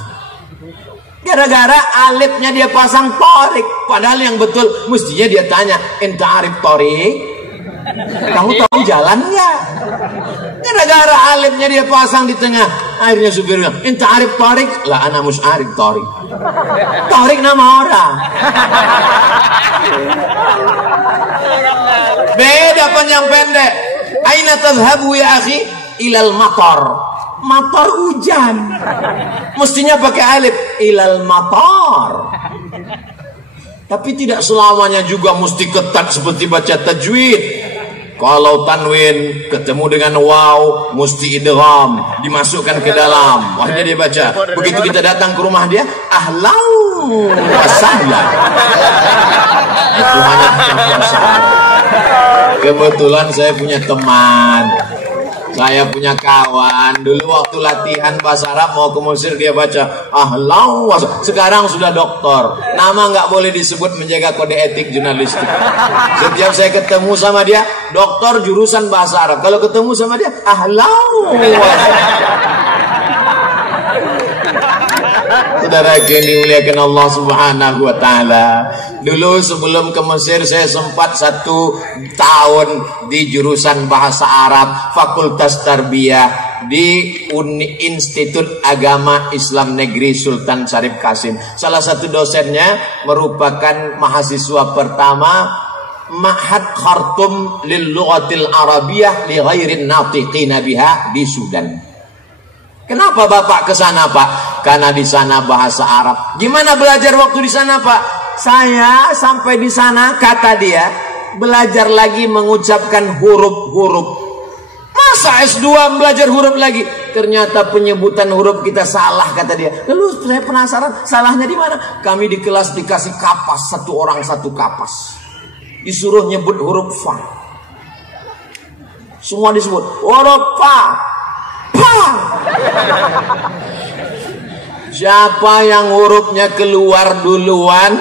Gara-gara alifnya dia pasang tarik, padahal yang betul mestinya dia tanya, enta arif tarik? Kamu tahu jalan nggak? Gara-gara alifnya dia pasang di tengah, akhirnya supir bilang, enta arif tarik? Lah, ana mus arif tarik. Tarik nama orang. Beda panjang pendek. Aina tadhhabu ya akhi? Ilal matar. Matar hujan. Mestinya pakai alif. Ilal matar. Tapi tidak selamanya juga mesti ketat seperti baca tajwid. Kalau tanwin ketemu dengan waw, mesti idgham, dimasukkan ke dalam. Wahnya dia baca. Begitu kita datang ke rumah dia, ahlau wasahlan. Itu hanya kebetulan saya punya teman, saya punya kawan. Dulu waktu latihan bahasa Arab mau ke Mesir dia baca ahlau wasahlan. Sekarang sudah doktor. Nama nggak boleh disebut, menjaga kode etik jurnalistik. Setiap saya ketemu sama dia, doktor jurusan bahasa Arab. Kalau ketemu sama dia, ahlau wasahlan. Saudara yang dimuliakan Allah Subhanahu wa taala. Dulu sebelum ke Mesir saya sempat 1 tahun di jurusan bahasa Arab Fakultas Tarbiyah di Institut Agama Islam Negeri Sultan Syarif Qasim. Salah satu dosennya merupakan mahasiswa pertama Ma'had Khartum lil Lughatil Arabiyyah li ghairin natiqina biha di Sudan. Kenapa Bapak ke sana, Pak? Karena di sana bahasa Arab. Gimana belajar waktu di sana, Pak? Saya sampai di sana, kata dia, belajar lagi mengucapkan huruf-huruf. Masa S2 belajar huruf lagi? Ternyata penyebutan huruf kita salah, kata dia. Lalu saya penasaran, salahnya di mana? Kami di kelas dikasih kapas, 1 orang 1 kapas. Disuruh nyebut huruf fa. Semua disebut huruf fa. Siapa yang hurufnya keluar duluan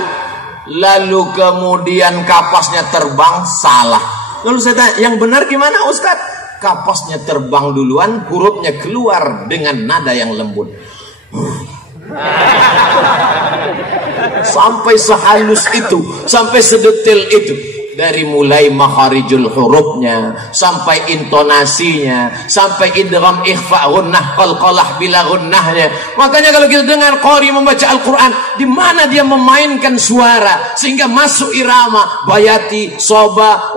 lalu kemudian kapasnya terbang, salah. Lalu saya tanya, yang benar gimana Ustadz? Kapasnya terbang duluan, hurufnya keluar dengan nada yang lembut. Sampai sehalus itu, sampai sedetil itu. Dari mulai makharijul hurufnya, sampai intonasinya, sampai idgham, ikhfa, gunnah, qalqalah bila gunnahnya. Makanya kalau kita dengar qari membaca Al-Quran, di mana dia memainkan suara sehingga masuk irama, bayati, soba,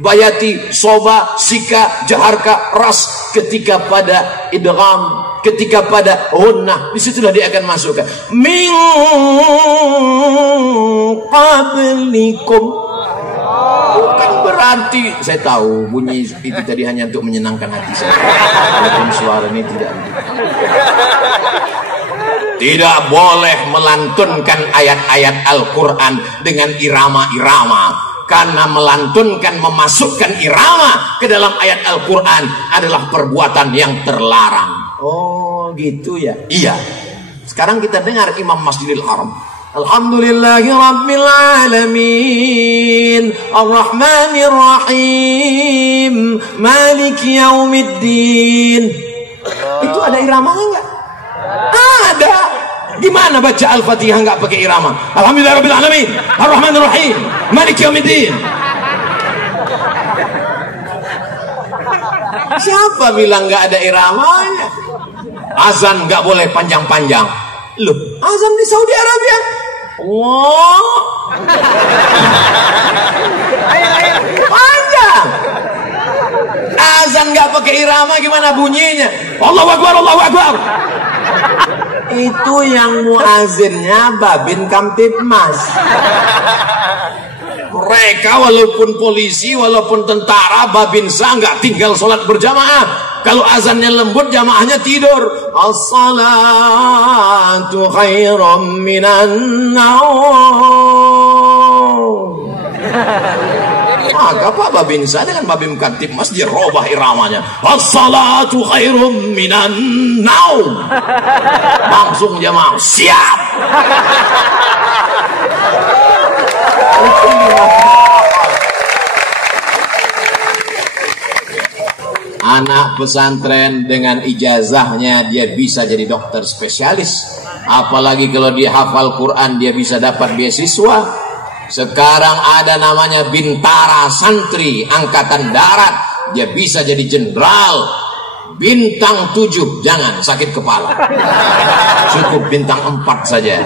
bayati, soba, sika, jaharka, ras. Ketika pada idgham, ketika pada gunnah, disitulah dia akan masukkan min qablikum. Bukan berarti saya tahu bunyi itu tadi hanya untuk menyenangkan hati saya. Walaupun suara ini tidak boleh melantunkan ayat-ayat Al-Quran dengan irama-irama. Karena melantunkan, memasukkan irama ke dalam ayat Al-Quran adalah perbuatan yang terlarang. Oh gitu ya? Iya. Sekarang kita dengar Imam Masjidil Haram Alhamdulillahi Rabbil Alamin, Ar-Rahmanir Rahim, Maliki Yaumiddin. Itu ada iramanya enggak? Ada. Gimana baca Al-Fatihah enggak pakai irama? Alhamdulillahi Rabbil Alamin, Ar-Rahmanir Rahim, Maliki Yaumiddin. Siapa bilang enggak ada iramanya? Azan enggak boleh panjang-panjang. Loh, azan di Saudi Arabia. Wow. Panjang. Azan nggak pakai irama gimana bunyinya? Allahu Akbar, Allahu Akbar. Itu yang muazinnya Babin Kamtibmas. Mereka walaupun polisi, walaupun tentara, Babinsa nggak tinggal sholat berjamaah. Kalau azannya lembut, jamaahnya tidur. As-salatu khairum minan naum. Maka Pak Babinsa dengan Babin Kamtibmas dia robah iramanya. As-salatu khairum minan naum. Langsung jamaah siap. Anak pesantren dengan ijazahnya dia bisa jadi dokter spesialis. Apalagi kalau dia hafal Quran dia bisa dapat beasiswa. Sekarang ada namanya Bintara Santri Angkatan Darat, dia bisa jadi jenderal. Bintang 7 jangan sakit kepala, cukup bintang 4 saja.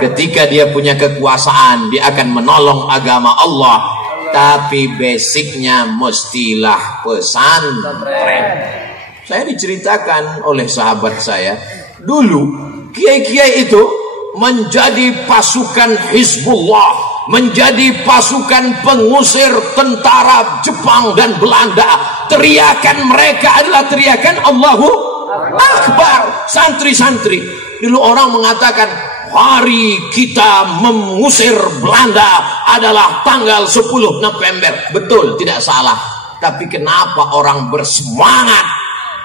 Ketika dia punya kekuasaan dia akan menolong agama Allah. Tapi basicnya mestilah pesantren. Saya diceritakan oleh sahabat saya, dulu kiai-kiai itu menjadi pasukan Hizbullah, menjadi pasukan pengusir tentara Jepang dan Belanda. Teriakan mereka adalah teriakan Allahu Akbar. Santri-santri dulu orang mengatakan hari kita mengusir Belanda adalah tanggal 10 November. Betul, tidak salah. Tapi kenapa orang bersemangat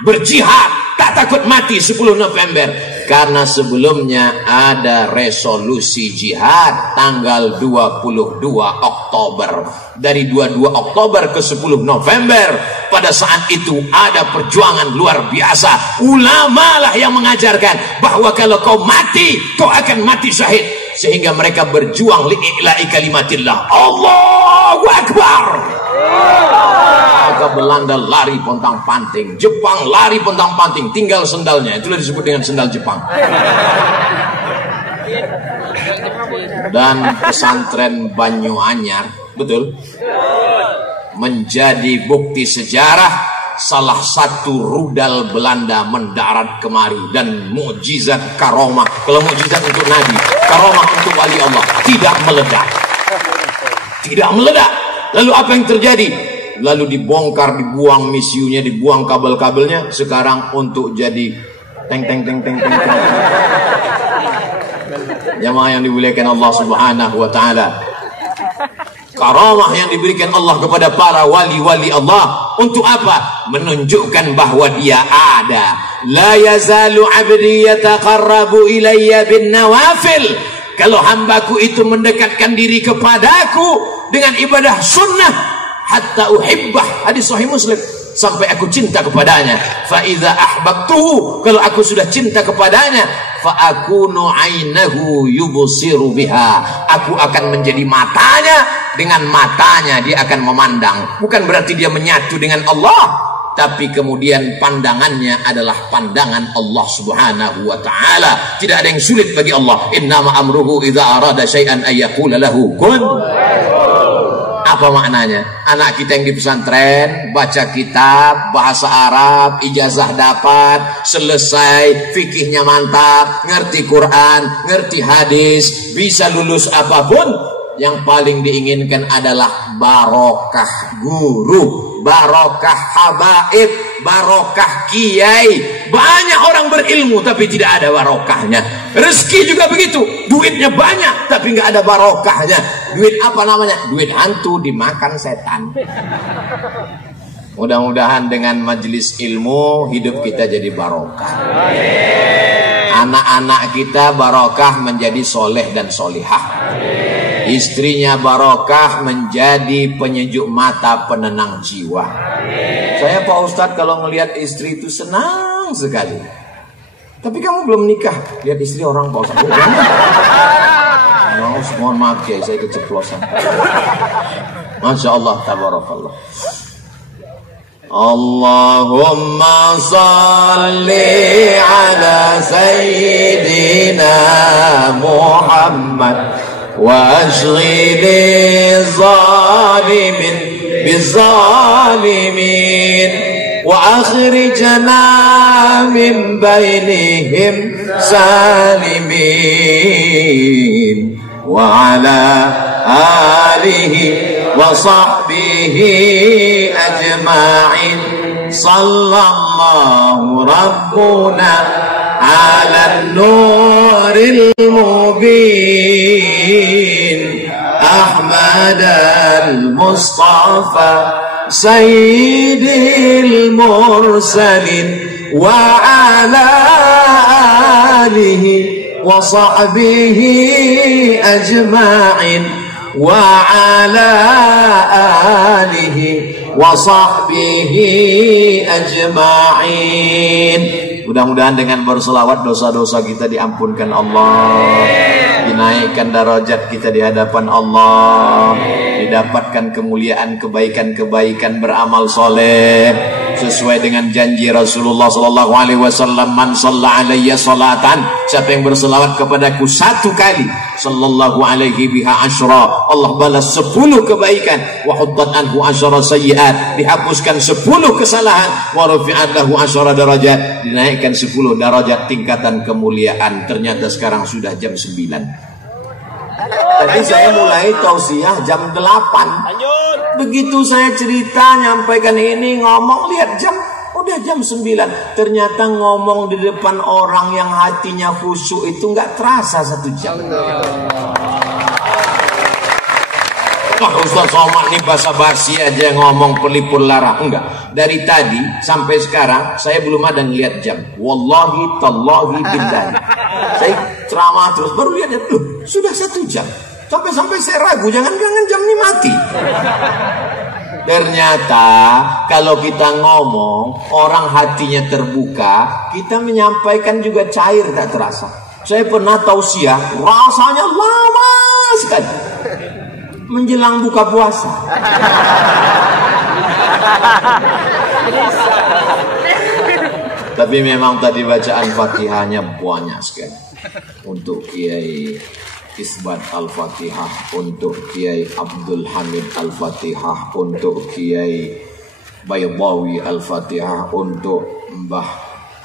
berjihad tak takut mati 10 November? Karena sebelumnya ada resolusi jihad tanggal 22 Oktober. Dari 22 Oktober ke 10 November, pada saat itu ada perjuangan luar biasa. Ulama lah yang mengajarkan bahwa kalau kau mati, kau akan mati syahid. Sehingga mereka berjuang li'i'la'i kalimatillah. Allahu Akbar. Maka Belanda lari pontang-panting, Jepang lari pontang-panting, tinggal sendalnya. Itulah disebut dengan sendal Jepang. Dan pesantren Banyuanyar, betul, menjadi bukti sejarah. Salah satu rudal Belanda mendarat kemari dan mukjizat karomah. Kalau mukjizat untuk Nabi, karomah untuk wali Allah, tidak meledak. Tidak meledak. Lalu apa yang terjadi? Lalu dibongkar, dibuang misiunya, dibuang kabel-kabelnya. Sekarang untuk jadi teng. Jamaah yang dimuliakan Allah Subhanahu wa taala. Karamah yang diberikan Allah kepada para wali-wali Allah untuk apa? Menunjukkan bahwa dia ada. La yazalu 'abdi yataqarrabu ilayya bin nawafil. Kalau hambaku itu mendekatkan diri kepadaku dengan ibadah sunnah, hatta uhibbah, hadis sahih Muslim, sampai aku cinta kepadanya. Fa idza ahbabtuhu, kalau aku sudah cinta kepadanya, fa akunu ainahu yubsiru biha, aku akan menjadi matanya, dengan matanya dia akan memandang. Bukan berarti dia menyatu dengan Allah, tapi kemudian pandangannya adalah pandangan Allah Subhanahu wa taala. Tidak ada yang sulit bagi Allah. Innama amruhu idza arada syai'an ay yaqula lahu kun. Apa maknanya? Anak kita yang di pesantren baca kitab bahasa Arab, ijazah dapat, selesai, fikihnya mantap, ngerti Quran, ngerti hadis, bisa lulus apapun, yang paling diinginkan adalah barokah guru, barokah habaib, barokah kiai. Banyak orang berilmu tapi tidak ada barokahnya. Rezeki juga begitu, duitnya banyak tapi nggak ada barokahnya. Duit apa namanya? Duit hantu dimakan setan. Mudah-mudahan dengan majelis ilmu hidup kita jadi barokah. Anak-anak kita barokah menjadi soleh dan solihah. Istrinya barokah menjadi penyejuk mata, penenang jiwa. Saya Pak Ustadz kalau melihat istri itu senang sekali. Tapi kamu belum nikah, lihat istri orang Pak Ustadz. Mohon maaf ya, saya keceplosan. Masya Allah, tabarakallah. Allahumma salli ala sayyidina Muhammad wa ashghili zalimin bizalimin wa akhrijna min bainihim salimin wa ala alihi wa sahbihi ajma'in sallallahu rabbuna ala nuril mubin Ahmad al-Mustafa sayyidil mursalin wa ala alihi wa sahbihi ajma'in wa ala alihi wa sahbihi ajma'in. Mudah-mudahan dengan berselawat dosa-dosa kita diampunkan Allah, dinaikkan derajat kita di hadapan Allah, didapatkan kemuliaan, kebaikan-kebaikan, beramal soleh sesuai dengan janji Rasulullah sallallahu alaihi wasallam, man shalla alayya salatan, siapa yang berselawat kepadaku satu kali, sallallahu alaihi biha asyra, Allah balas 10 kebaikan, wa huddat anhu asyra sayyiat, dihapuskan 10 kesalahan, wa rufi'at lahu asyra darajat, dinaikkan 10 derajat tingkatan kemuliaan. Ternyata sekarang sudah jam 9. Tadi saya mulai tausiah jam 8. Begitu saya cerita, nyampaikan ini, ngomong, lihat jam, udah jam 9. Ternyata ngomong di depan orang yang hatinya khusyuk itu nggak terasa 1 jam. Wah, Ustaz Somad nih basa-basi aja ngomong pelipur lara. Enggak, dari tadi sampai sekarang saya belum ada ngeliat jam. Wallahi tallahi billahi, saya ceramah terus baru lihat jam, sudah 1 jam. Sampai saya ragu, jangan-jangan jam ini mati. Ternyata kalau kita ngomong, orang hatinya terbuka, kita menyampaikan juga cair, tak terasa. Saya pernah tausiah, rasanya lama sekali menjelang buka puasa. Tapi memang tadi bacaan Fatihahnya banyak sekali. Untuk Kiai Isbat Al-Fatihah, untuk Kiai Abdul Hamid Al-Fatihah, untuk Kiai Baydawi Al-Fatihah, untuk Mbah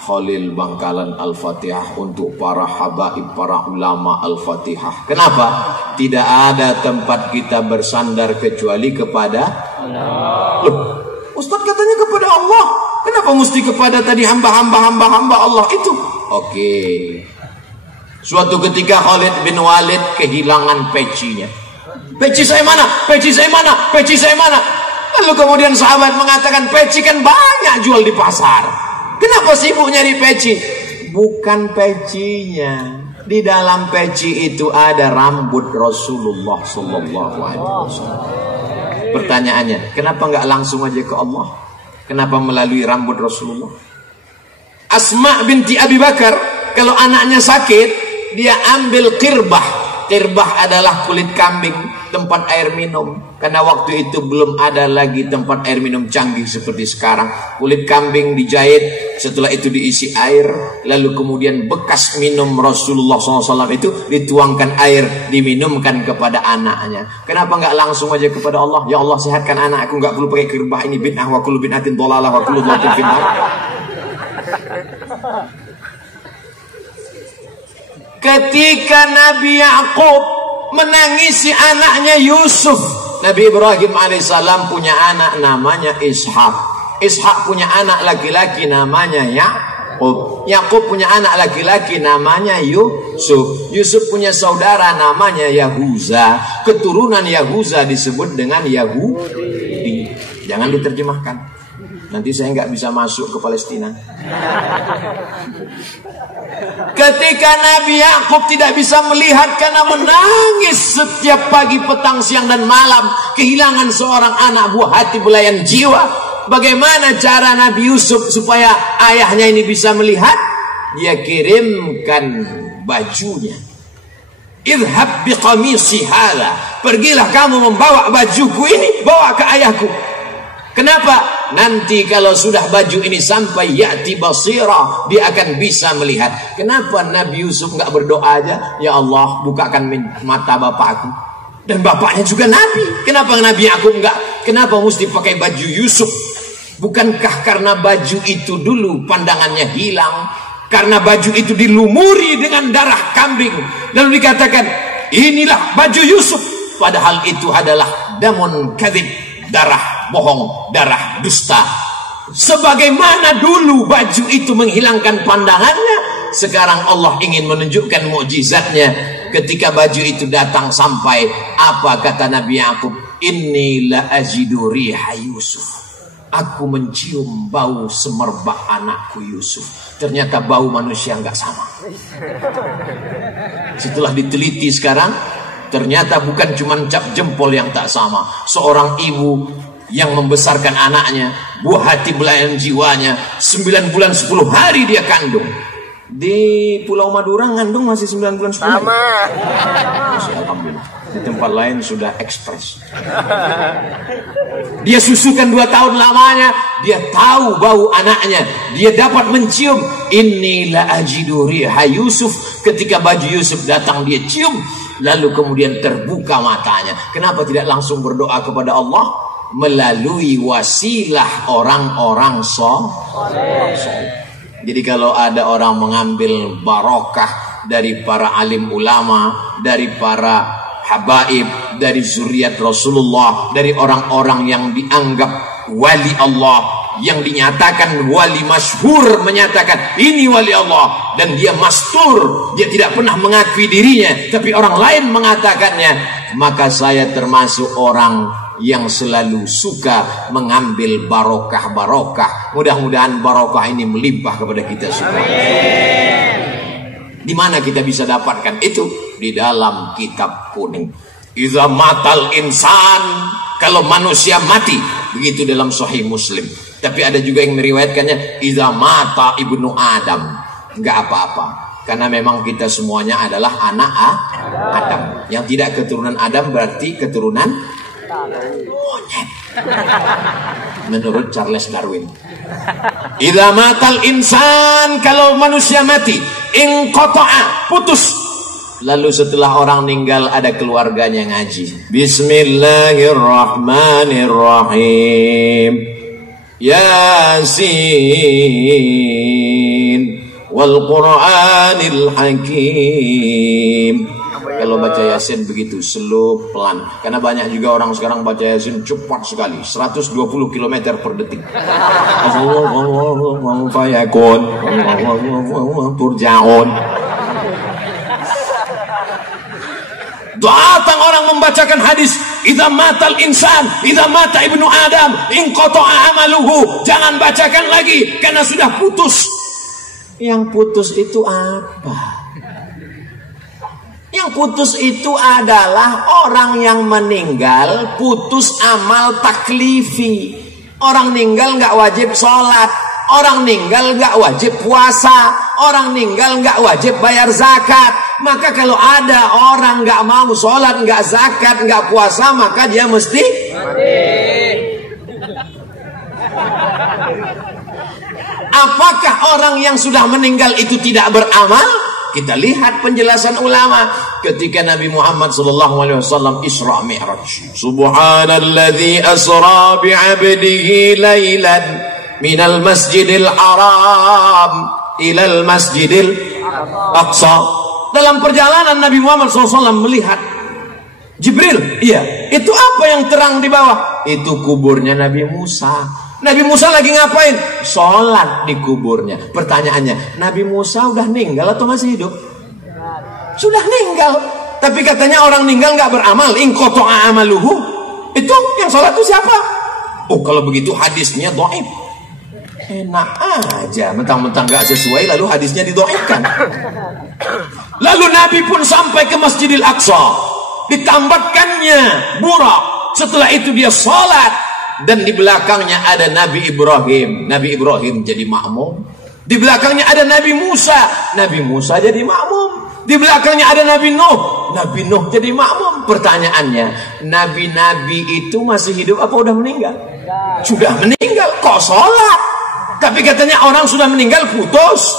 Khalil Bangkalan Al-Fatihah, untuk para habaib, para ulama Al-Fatihah. Kenapa? Tidak ada tempat kita bersandar kecuali kepada Allah. Loh, Ustaz katanya kepada Allah, kenapa mesti kepada tadi hamba Allah itu? Oke. Suatu ketika Khalid bin Walid kehilangan pecinya. Peci saya mana? Peci saya mana? Peci saya mana? Lalu kemudian sahabat mengatakan, peci kan banyak jual di pasar. Kenapa sibuk nyari peci? Bukan pecinya. Di dalam peci itu ada rambut Rasulullah sallallahu alaihi wasallam. Pertanyaannya, kenapa nggak langsung aja ke Allah? Kenapa melalui rambut Rasulullah? Asma binti Abi Bakar, kalau anaknya sakit, dia ambil qirbah. Qirbah adalah kulit kambing, tempat air minum. Karena waktu itu belum ada lagi tempat air minum canggih seperti sekarang. Kulit kambing dijahit, setelah itu diisi air, lalu kemudian bekas minum Rasulullah SAW itu dituangkan air, diminumkan kepada anaknya. Kenapa nggak langsung aja kepada Allah? Ya Allah, sehatkan anak aku, nggak perlu pakai qirbah, ini bid'ah, wa kullu bid'atin dhalalah wa kullu dhalatin finnar. Ketika Nabi Yakub menangisi anaknya Yusuf, Nabi Ibrahim alaihissalam punya anak namanya Ishak. Ishak punya anak laki-laki namanya Yakub. Yakub punya anak laki-laki namanya Yusuf. Yusuf punya saudara namanya Yahuza. Keturunan Yahuza disebut dengan Yahudi. Jangan diterjemahkan. Nanti saya nggak bisa masuk ke Palestina. Ketika Nabi Yakub tidak bisa melihat karena menangis setiap pagi, petang, siang dan malam, kehilangan seorang anak buah hati belayan jiwa. Bagaimana cara Nabi Yusuf supaya ayahnya ini bisa melihat? Dia kirimkan bajunya. Idhab biqamisi hadha, pergilah kamu membawa bajuku ini, bawa ke ayahku. Kenapa? Nanti kalau sudah baju ini sampai ya'ti basira, dia akan bisa melihat. Kenapa Nabi Yusuf nggak berdoa aja, ya Allah bukakan mata bapakku? Dan bapaknya juga Nabi. Kenapa Nabi Yakub nggak? Kenapa mesti pakai baju Yusuf? Bukankah karena baju itu dulu pandangannya hilang? Karena baju itu dilumuri dengan darah kambing, lalu dikatakan inilah baju Yusuf. Padahal itu adalah damun kadzib, darah bohong, darah dusta. Sebagaimana dulu baju itu menghilangkan pandangannya, sekarang Allah ingin menunjukkan mukjizatnya. Ketika baju itu datang sampai, apa kata Nabi Yakub? Inni la ajidu riha Yusuf. Aku mencium bau semerbak anakku Yusuf. Ternyata bau manusia nggak sama. Setelah diteliti sekarang, ternyata bukan cuma cap jempol yang tak sama. Seorang ibu yang membesarkan anaknya, buah hati belayan jiwanya, 9 bulan 10 hari dia kandung. Di Pulau Madura ngandung masih 9 bulan 10 hari. Sama. Alhamdulillah. Di tempat lain sudah ekspres. Dia susukan 2 tahun lamanya, dia tahu bau anaknya, dia dapat mencium. Inilah ajidu riha Yusuf. Ketika baju Yusuf datang dia cium, lalu kemudian terbuka matanya. Kenapa tidak langsung berdoa kepada Allah? Melalui wasilah orang-orang soleh. Jadi kalau ada orang mengambil barokah dari para alim ulama, dari para habaib, dari zuriat Rasulullah, dari orang-orang yang dianggap wali Allah, yang dinyatakan wali masyhur, menyatakan ini wali Allah, dan dia mastur, dia tidak pernah mengakui dirinya, tapi orang lain mengatakannya, maka saya termasuk orang yang selalu suka mengambil barokah-barokah. Mudah-mudahan barokah ini melimpah kepada kita semua. Di mana kita bisa dapatkan itu? Di dalam kitab kuning. Idza matal insan, kalau manusia mati, begitu dalam Sahih Muslim. Tapi ada juga yang meriwayatkannya idza mata ibnu Adam. Enggak apa-apa, karena memang kita semuanya adalah anak Adam. Yang tidak keturunan Adam berarti keturunan monyet. Menurut Charles Darwin. Idza matal insan, kalau manusia mati, inqata'a, putus. Lalu setelah orang meninggal ada keluarganya ngaji. Bismillahirrahmanirrahim. Yasin wal Qur'anil Hakim. Kalau baca Yasin begitu slow, pelan. Karena banyak juga orang sekarang baca Yasin cepat sekali, 120 km per detik. Turjaun. Datang orang membacakan hadis, idza matal insan, idza mata ibnu Adam, inqata'a amaluhu. Jangan bacakan lagi karena sudah putus. Yang putus itu apa? Yang putus itu adalah orang yang meninggal putus amal taklifi. Orang meninggal nggak wajib sholat, orang meninggal nggak wajib puasa, orang meninggal nggak wajib bayar zakat. Maka kalau ada orang nggak mau sholat, nggak zakat, nggak puasa, maka dia mesti mati. Apakah orang yang sudah meninggal itu tidak beramal? Kita lihat penjelasan ulama ketika Nabi Muhammad SAW Isra Mi'raj. Subhanalladzi asra bi'abdihi laylan minal masjidil haram ilal masjidil aqsa. Dalam perjalanan Nabi Muhammad SAW melihat Jibril. Iya, itu apa yang terang di bawah? Itu kuburnya Nabi Musa. Nabi Musa lagi ngapain? Sholat di kuburnya. Pertanyaannya, Nabi Musa udah meninggal atau masih hidup? Sudah meninggal. Tapi katanya orang meninggal nggak beramal. Inqata'a amaluhu. Itu yang sholat itu siapa? Oh, kalau begitu hadisnya dhaif. Enak aja, mentang-mentang gak sesuai lalu hadisnya didhaifkan. Lalu Nabi pun sampai ke Masjidil Aqsa, ditambatkannya burak. Setelah itu dia sholat, dan di belakangnya ada Nabi Ibrahim. Nabi Ibrahim jadi makmum. Di belakangnya ada Nabi Musa. Nabi Musa jadi makmum. Di belakangnya ada Nabi Nuh. Nabi Nuh jadi makmum. Pertanyaannya, nabi-nabi itu masih hidup apa udah meninggal? Sudah meninggal, kok sholat? Tapi katanya orang sudah meninggal putus.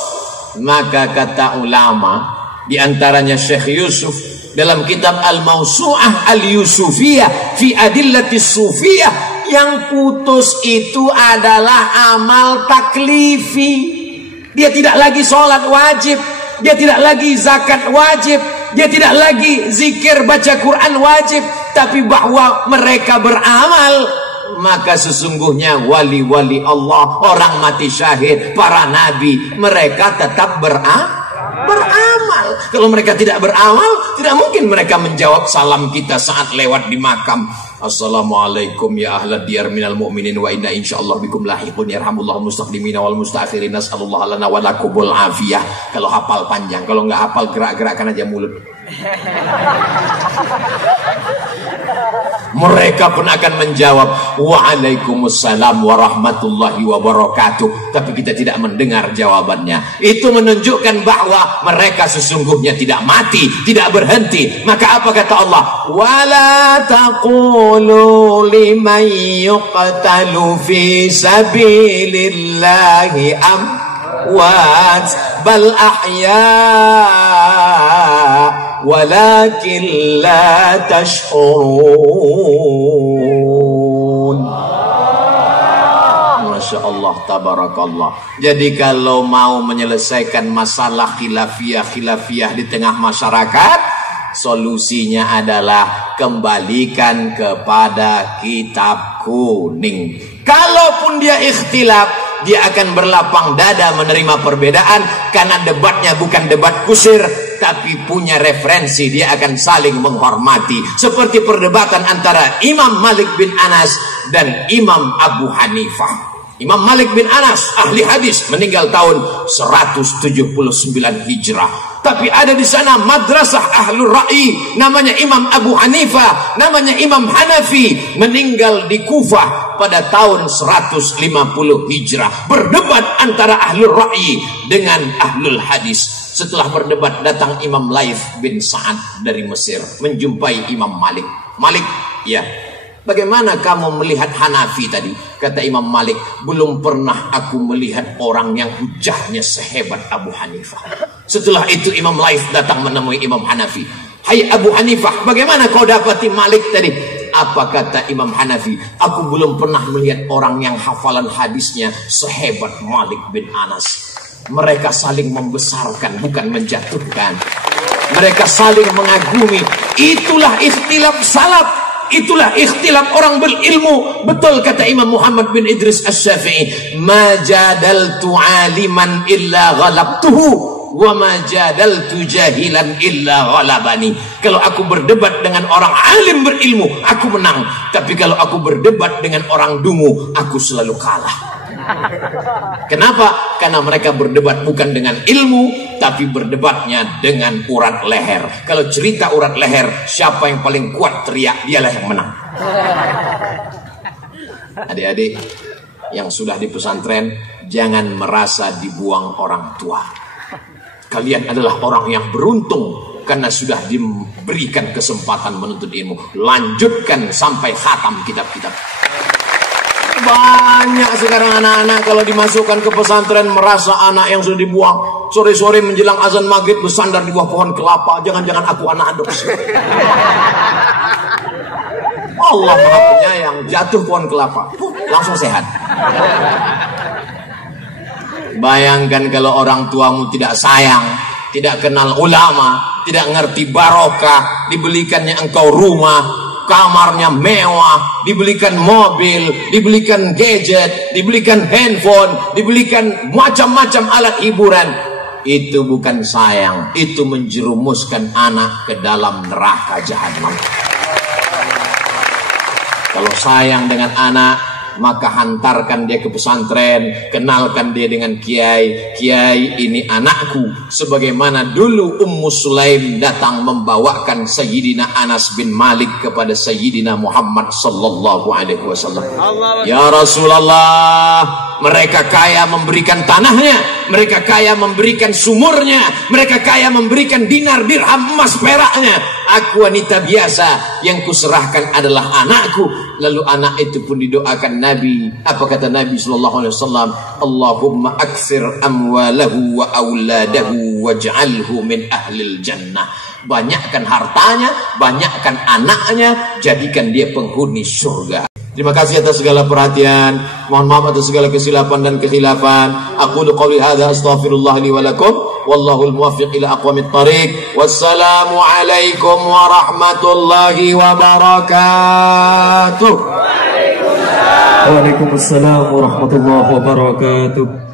Maka kata ulama, diantaranya Syekh Yusuf dalam kitab Al-Mawsu'ah Al-Yusufiyah fi Adillatis Sufiyah, yang putus itu adalah amal taklifi. Dia tidak lagi sholat wajib, dia tidak lagi zakat wajib, dia tidak lagi zikir baca Quran wajib, tapi bahwa mereka beramal. Maka sesungguhnya wali-wali Allah, orang mati syahid, para nabi, mereka tetap beramal. Kalau mereka tidak beramal, tidak mungkin mereka menjawab salam kita saat lewat di makam. Assalamualaikum ya ahlad diyar minal mu'minin wa inna insyaallah bikum lahiqun yarhamullahu mustaqdimina wal mustaakhirin nas'alullah lana wa lakumul afiyah. Kalau hafal panjang, kalau nggak hafal gerak-gerakkan aja mulut. Mereka pun akan menjawab waalaikumsalam warahmatullahi wabarakatuh, tapi kita tidak mendengar jawabannya. Itu menunjukkan bahwa mereka sesungguhnya tidak mati, tidak berhenti. Maka apa kata Allah? Wala taqulu liman yuqtalu fi sabilillahi amwat bal ahya walakin la tash'urun. Masya Allah, tabarakallah. Jadi kalau mau menyelesaikan masalah khilafiyah di tengah masyarakat, solusinya adalah kembalikan kepada kitab kuning. Kalaupun dia ikhtilaf, dia akan berlapang dada menerima perbedaan, karena debatnya bukan debat kusir, tapi punya referensi. Dia akan saling menghormati, seperti perdebatan antara Imam Malik bin Anas dan Imam Abu Hanifah. Imam Malik bin Anas ahli hadis, meninggal tahun 179 Hijrah. Tapi ada di sana madrasah ahlul ra'i, namanya Imam Abu Hanifah, namanya Imam Hanafi, meninggal di Kufah pada tahun 150 Hijrah. Berdebat antara ahlul ra'i dengan ahlul hadis. Setelah berdebat, datang Imam Laith bin Sa'ad dari Mesir menjumpai Imam Malik. Malik, ya, bagaimana kamu melihat Hanafi tadi? Kata Imam Malik, belum pernah aku melihat orang yang hujahnya sehebat Abu Hanifah. Setelah itu Imam Laith datang menemui Imam Hanafi. Hai Abu Hanifah, bagaimana kau dapati Malik tadi? Apa kata Imam Hanafi? Aku belum pernah melihat orang yang hafalan hadisnya sehebat Malik bin Anas. Mereka saling membesarkan, bukan menjatuhkan. Mereka saling mengagumi. Itulah ikhtilaf salaf. Itulah ikhtilaf orang berilmu. Betul kata Imam Muhammad bin Idris Asy-Syafi'i, ma jadaltu aliman illa ghalabtuhu wa ma jadaltu jahilan illa ghalabani. Kalau aku berdebat dengan orang alim berilmu, aku menang. Tapi kalau aku berdebat dengan orang dungu, aku selalu kalah. Kenapa? Karena mereka berdebat bukan dengan ilmu, tapi berdebatnya dengan urat leher. Kalau cerita urat leher, siapa yang paling kuat teriak, dialah yang menang. Adik-adik yang sudah di pesantren, jangan merasa dibuang orang tua. Kalian adalah orang yang beruntung karena sudah diberikan kesempatan menuntut ilmu. Lanjutkan sampai khatam kitab-kitab. Banyak sekarang anak-anak kalau dimasukkan ke pesantren merasa anak yang sudah dibuang. Sore-sore menjelang azan maghrib bersandar di bawah pohon kelapa. Jangan-jangan aku anak adopsi. Allah Maha Penyayang, jatuh pohon kelapa, langsung sehat. Bayangkan kalau orang tuamu tidak sayang, tidak kenal ulama, tidak ngerti barokah, dibelikannya engkau rumah, kamarnya mewah, dibelikan mobil, dibelikan gadget, dibelikan handphone, dibelikan macam-macam alat hiburan. Itu bukan sayang, itu menjerumuskan anak ke dalam neraka jahanam. Kalau sayang dengan anak, maka hantarkan dia ke pesantren, kenalkan dia dengan kiai. Kiai, ini anakku, sebagaimana dulu Ummu Sulaim datang membawakan Sayyidina Anas bin Malik kepada Sayyidina Muhammad sallallahu alaihi wasallam. Ya Rasulullah, mereka kaya memberikan tanahnya, mereka kaya memberikan sumurnya, mereka kaya memberikan dinar, dirham, emas, peraknya. Aku wanita biasa, yang kuserahkan adalah anakku. Lalu anak itu pun didoakan Nabi. Apa kata Nabi sallallahu alaihi wasallam? Allahumma aksir amwalahu wa auladahu waj'alhu min ahlil jannah. Banyakkan hartanya, banyakkan anaknya, jadikan dia penghuni surga. Terima kasih atas segala perhatian. Mohon maaf atas segala kesilapan dan kekhilafan. Aqulu qawli hadza astaghfirullah li wa lakum wallahu al-muwaffiq ila aqwamit thariq. Wassalamu alaikum warahmatullahi wabarakatuh. Waalaikumsalam warahmatullahi wabarakatuh.